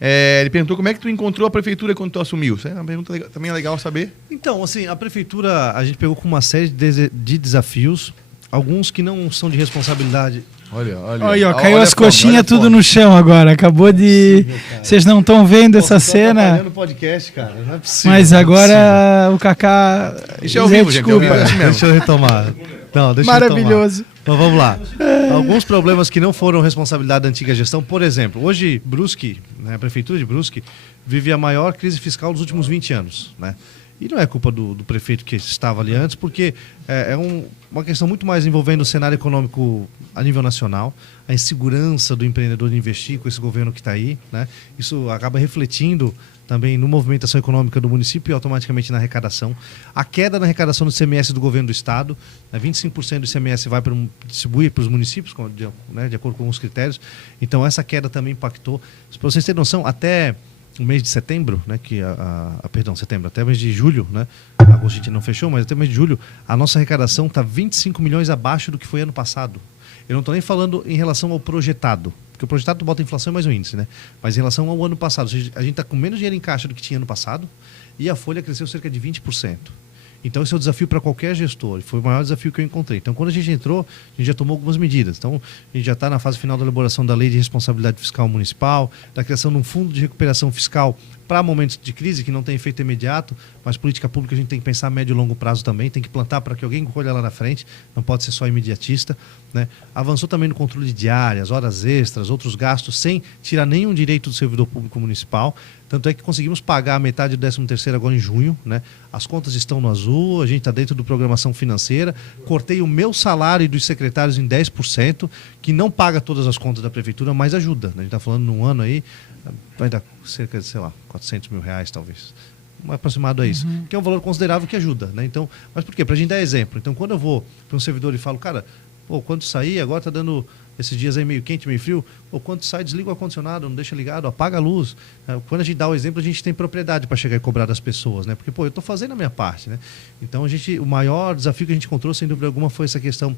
Ele perguntou como é que tu encontrou a prefeitura quando tu assumiu. Isso é uma pergunta também legal saber. Então, assim, a prefeitura, a gente pegou com uma série de desafios, alguns que não são de responsabilidade. Olha, caiu as coxinhas tudo no chão agora. Acabou de... Vocês não estão vendo essa cena. No podcast, cara. Não é possível. Mas agora o Cacá... Isso é ao vivo, gente. É ao vivo, deixa eu retomar. Não, deixa maravilhoso. Então vamos lá. Alguns problemas que não foram responsabilidade da antiga gestão. Por exemplo, hoje Brusque, né, a prefeitura de Brusque, vive a maior crise fiscal dos últimos 20 anos, né? E não é culpa do prefeito que estava ali antes, porque uma questão muito mais envolvendo o cenário econômico a nível nacional, a insegurança do empreendedor de investir com esse governo que está aí, né? Isso acaba refletindo também na movimentação econômica do município e automaticamente na arrecadação. A queda na arrecadação do ICMS do governo do estado, né? 25% do ICMS vai distribuir para os municípios, de acordo com alguns critérios. Então essa queda também impactou. Para vocês terem noção, até o mês de setembro, né, setembro, até o mês de julho, né, agosto a gente não fechou, mas até o mês de julho, a nossa arrecadação está 25 milhões abaixo do que foi ano passado. Eu não estou nem falando em relação ao projetado, porque o projetado bota inflação mais o índice, né? Mas em relação ao ano passado, ou seja, a gente está com menos dinheiro em caixa do que tinha ano passado e a folha cresceu cerca de 20%. Então esse é o desafio para qualquer gestor, foi o maior desafio que eu encontrei. Então quando a gente entrou, a gente já tomou algumas medidas. Então a gente já está na fase final da elaboração da Lei de Responsabilidade Fiscal Municipal, da criação de um fundo de recuperação fiscal para momentos de crise que não tem efeito imediato, mas política pública a gente tem que pensar a médio e longo prazo também, tem que plantar para que alguém colha lá na frente, não pode ser só imediatista, né? Avançou também no controle de diárias, horas extras, outros gastos, sem tirar nenhum direito do servidor público municipal. Tanto é que conseguimos pagar a metade do 13º agora em junho, né? As contas estão no azul, a gente está dentro do programação financeira. Cortei o meu salário e dos secretários em 10%, que não paga todas as contas da prefeitura, mas ajuda, né? A gente está falando num ano aí, vai dar cerca de, sei lá, 400 mil reais talvez. Aproximado a isso. Que é um valor considerável que ajuda, né? Então, mas por quê? Para a gente dar exemplo. Então, quando eu vou para um servidor e falo, cara, quando sair, agora está dando esses dias aí meio quente, meio frio, quando sai, desliga o ar-condicionado, não deixa ligado, apaga a luz. Quando a gente dá o exemplo, a gente tem propriedade para chegar e cobrar das pessoas, né? Porque, eu estou fazendo a minha parte, né? Então, o maior desafio que a gente encontrou, sem dúvida alguma, foi essa questão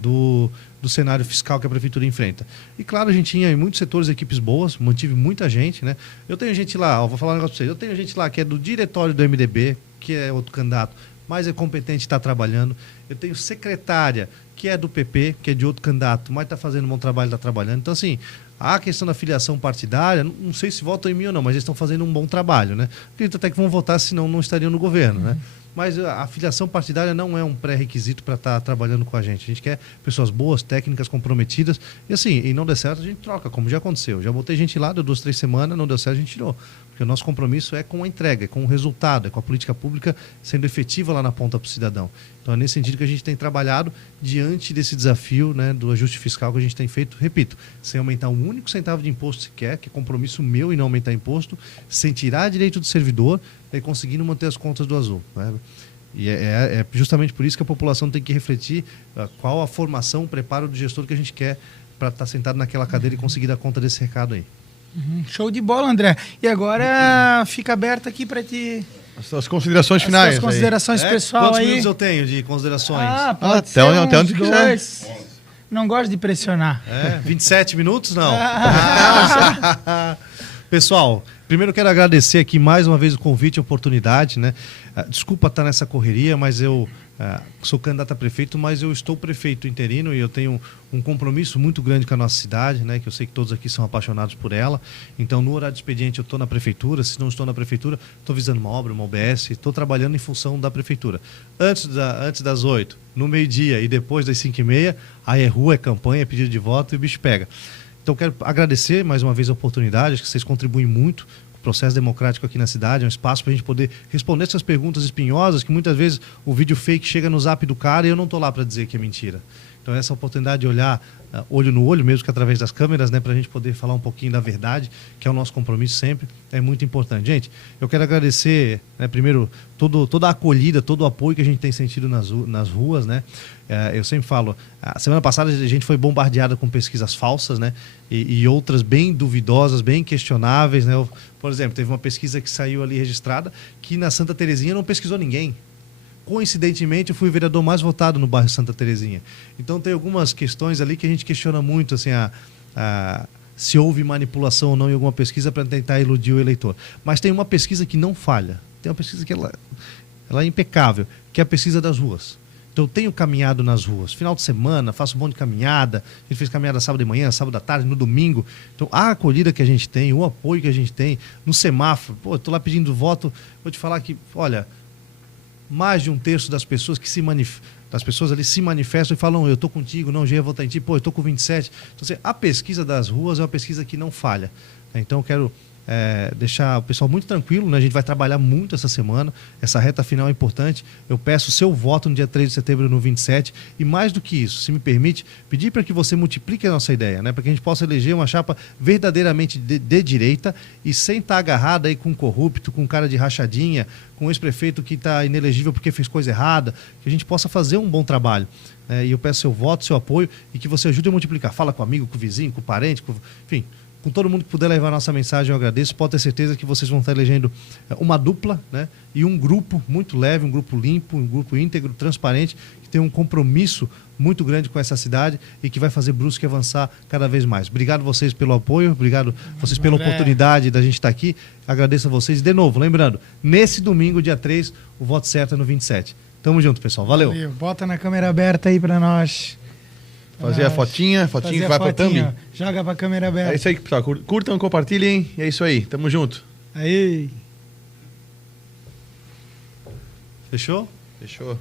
do cenário fiscal que a prefeitura enfrenta. E, claro, a gente tinha em muitos setores equipes boas, mantive muita gente, né? Eu tenho gente lá, vou falar um negócio para vocês, eu tenho gente lá que é do diretório do MDB, que é outro candidato, mais é competente está trabalhando. Eu tenho secretária, que é do PP, que é de outro candidato, mas está fazendo um bom trabalho, está trabalhando. Então, assim, a questão da filiação partidária, não sei se votam em mim ou não, mas eles estão fazendo um bom trabalho, né? Acredito até que vão votar, senão não estariam no governo, né? Mas a filiação partidária não é um pré-requisito para estar trabalhando com a gente. A gente quer pessoas boas, técnicas, comprometidas. E assim, e não der certo, a gente troca, como já aconteceu. Já botei gente lá, deu 2, 3 semanas, não deu certo, a gente tirou. Porque o nosso compromisso é com a entrega, é com o resultado, é com a política pública sendo efetiva lá na ponta para o cidadão. Então é nesse sentido que a gente tem trabalhado diante desse desafio, né, do ajuste fiscal que a gente tem feito, repito, sem aumentar um único centavo de imposto sequer, que é compromisso meu em não aumentar imposto, sem tirar direito do servidor e conseguindo manter as contas do Azul, né? E é justamente por isso que a população tem que refletir qual a formação, o preparo do gestor que a gente quer para estar sentado naquela cadeira e conseguir dar conta desse recado aí. Show de bola, André. E agora fica aberto aqui para ti. As suas considerações finais. As suas considerações pessoal quantos aí. minutos eu tenho de considerações? Pode ser até onde uns quiser. 2. Não gosto de pressionar. 27 minutos? Não. Pessoal, primeiro eu quero agradecer aqui mais uma vez o convite e a oportunidade, né? Desculpa estar nessa correria, mas eu sou candidato a prefeito, mas eu estou prefeito interino e eu tenho um compromisso muito grande com a nossa cidade, né? Que eu sei que todos aqui são apaixonados por ela. Então, no horário de expediente, eu estou na prefeitura. Se não estou na prefeitura, estou visando uma obra, uma OBS, estou trabalhando em função da prefeitura. Antes das 8, no meio-dia e depois das 5h30, aí é rua, é campanha, é pedido de voto e o bicho pega. Então, quero agradecer mais uma vez a oportunidade, acho que vocês contribuem muito com o processo democrático aqui na cidade, é um espaço para a gente poder responder essas perguntas espinhosas, que muitas vezes o vídeo fake chega no zap do cara e eu não estou lá para dizer que é mentira. Então, essa oportunidade de olhar olho no olho, mesmo que através das câmeras, né, para a gente poder falar um pouquinho da verdade, que é o nosso compromisso sempre, é muito importante. Gente, eu quero agradecer, né, primeiro, toda a acolhida, todo o apoio que a gente tem sentido nas ruas, né? Eu sempre falo, a semana passada a gente foi bombardeada com pesquisas falsas, né? E outras bem duvidosas, bem questionáveis, né? Por exemplo, teve uma pesquisa que saiu ali registrada que na Santa Terezinha não pesquisou ninguém. Coincidentemente, eu fui o vereador mais votado no bairro Santa Terezinha. Então, tem algumas questões ali que a gente questiona muito, assim, se houve manipulação ou não em alguma pesquisa para tentar iludir o eleitor. Mas tem uma pesquisa que não falha. Tem uma pesquisa que ela é impecável, que é a pesquisa das ruas. Então, eu tenho caminhado nas ruas. Final de semana, faço um monte de caminhada. A gente fez caminhada sábado de manhã, sábado à tarde, no domingo. Então, a acolhida que a gente tem, o apoio que a gente tem, no semáforo. Pô, eu estou lá pedindo voto, vou te falar que, olha, mais de 1/3 das pessoas das pessoas ali se manifestam e falam, eu estou contigo, não, já ia votar em ti, pô, eu estou com 27. Então, assim, a pesquisa das ruas é uma pesquisa que não falha. Então, eu quero deixar o pessoal muito tranquilo, né? A gente vai trabalhar muito essa semana, essa reta final é importante. Eu peço o seu voto no dia 3 de setembro no 27 e mais do que isso, se me permite, pedir para que você multiplique a nossa ideia, né? Para que a gente possa eleger uma chapa verdadeiramente de direita e sem estar agarrada aí com um corrupto, com um cara de rachadinha, com um ex-prefeito que está inelegível porque fez coisa errada, que a gente possa fazer um bom trabalho. E eu peço seu voto, seu apoio e que você ajude a multiplicar. Fala com o amigo, com o vizinho, com o parente, enfim, com todo mundo que puder levar a nossa mensagem, eu agradeço. Pode ter certeza que vocês vão estar elegendo uma dupla, né? E um grupo muito leve, um grupo limpo, um grupo íntegro, transparente, que tem um compromisso muito grande com essa cidade e que vai fazer Brusque avançar cada vez mais. Obrigado vocês pelo apoio, obrigado vocês pela oportunidade da gente estar aqui. Agradeço a vocês. De novo, lembrando, nesse domingo, dia 3, o voto certo é no 27. Tamo junto, pessoal. Valeu. Bota na câmera aberta aí para nós. Fazer a fotinha que vai pra thumb. Joga pra câmera aberta. É isso aí, pessoal. Curtam, compartilhem. E é isso aí. Tamo junto. Aí. Fechou? Fechou.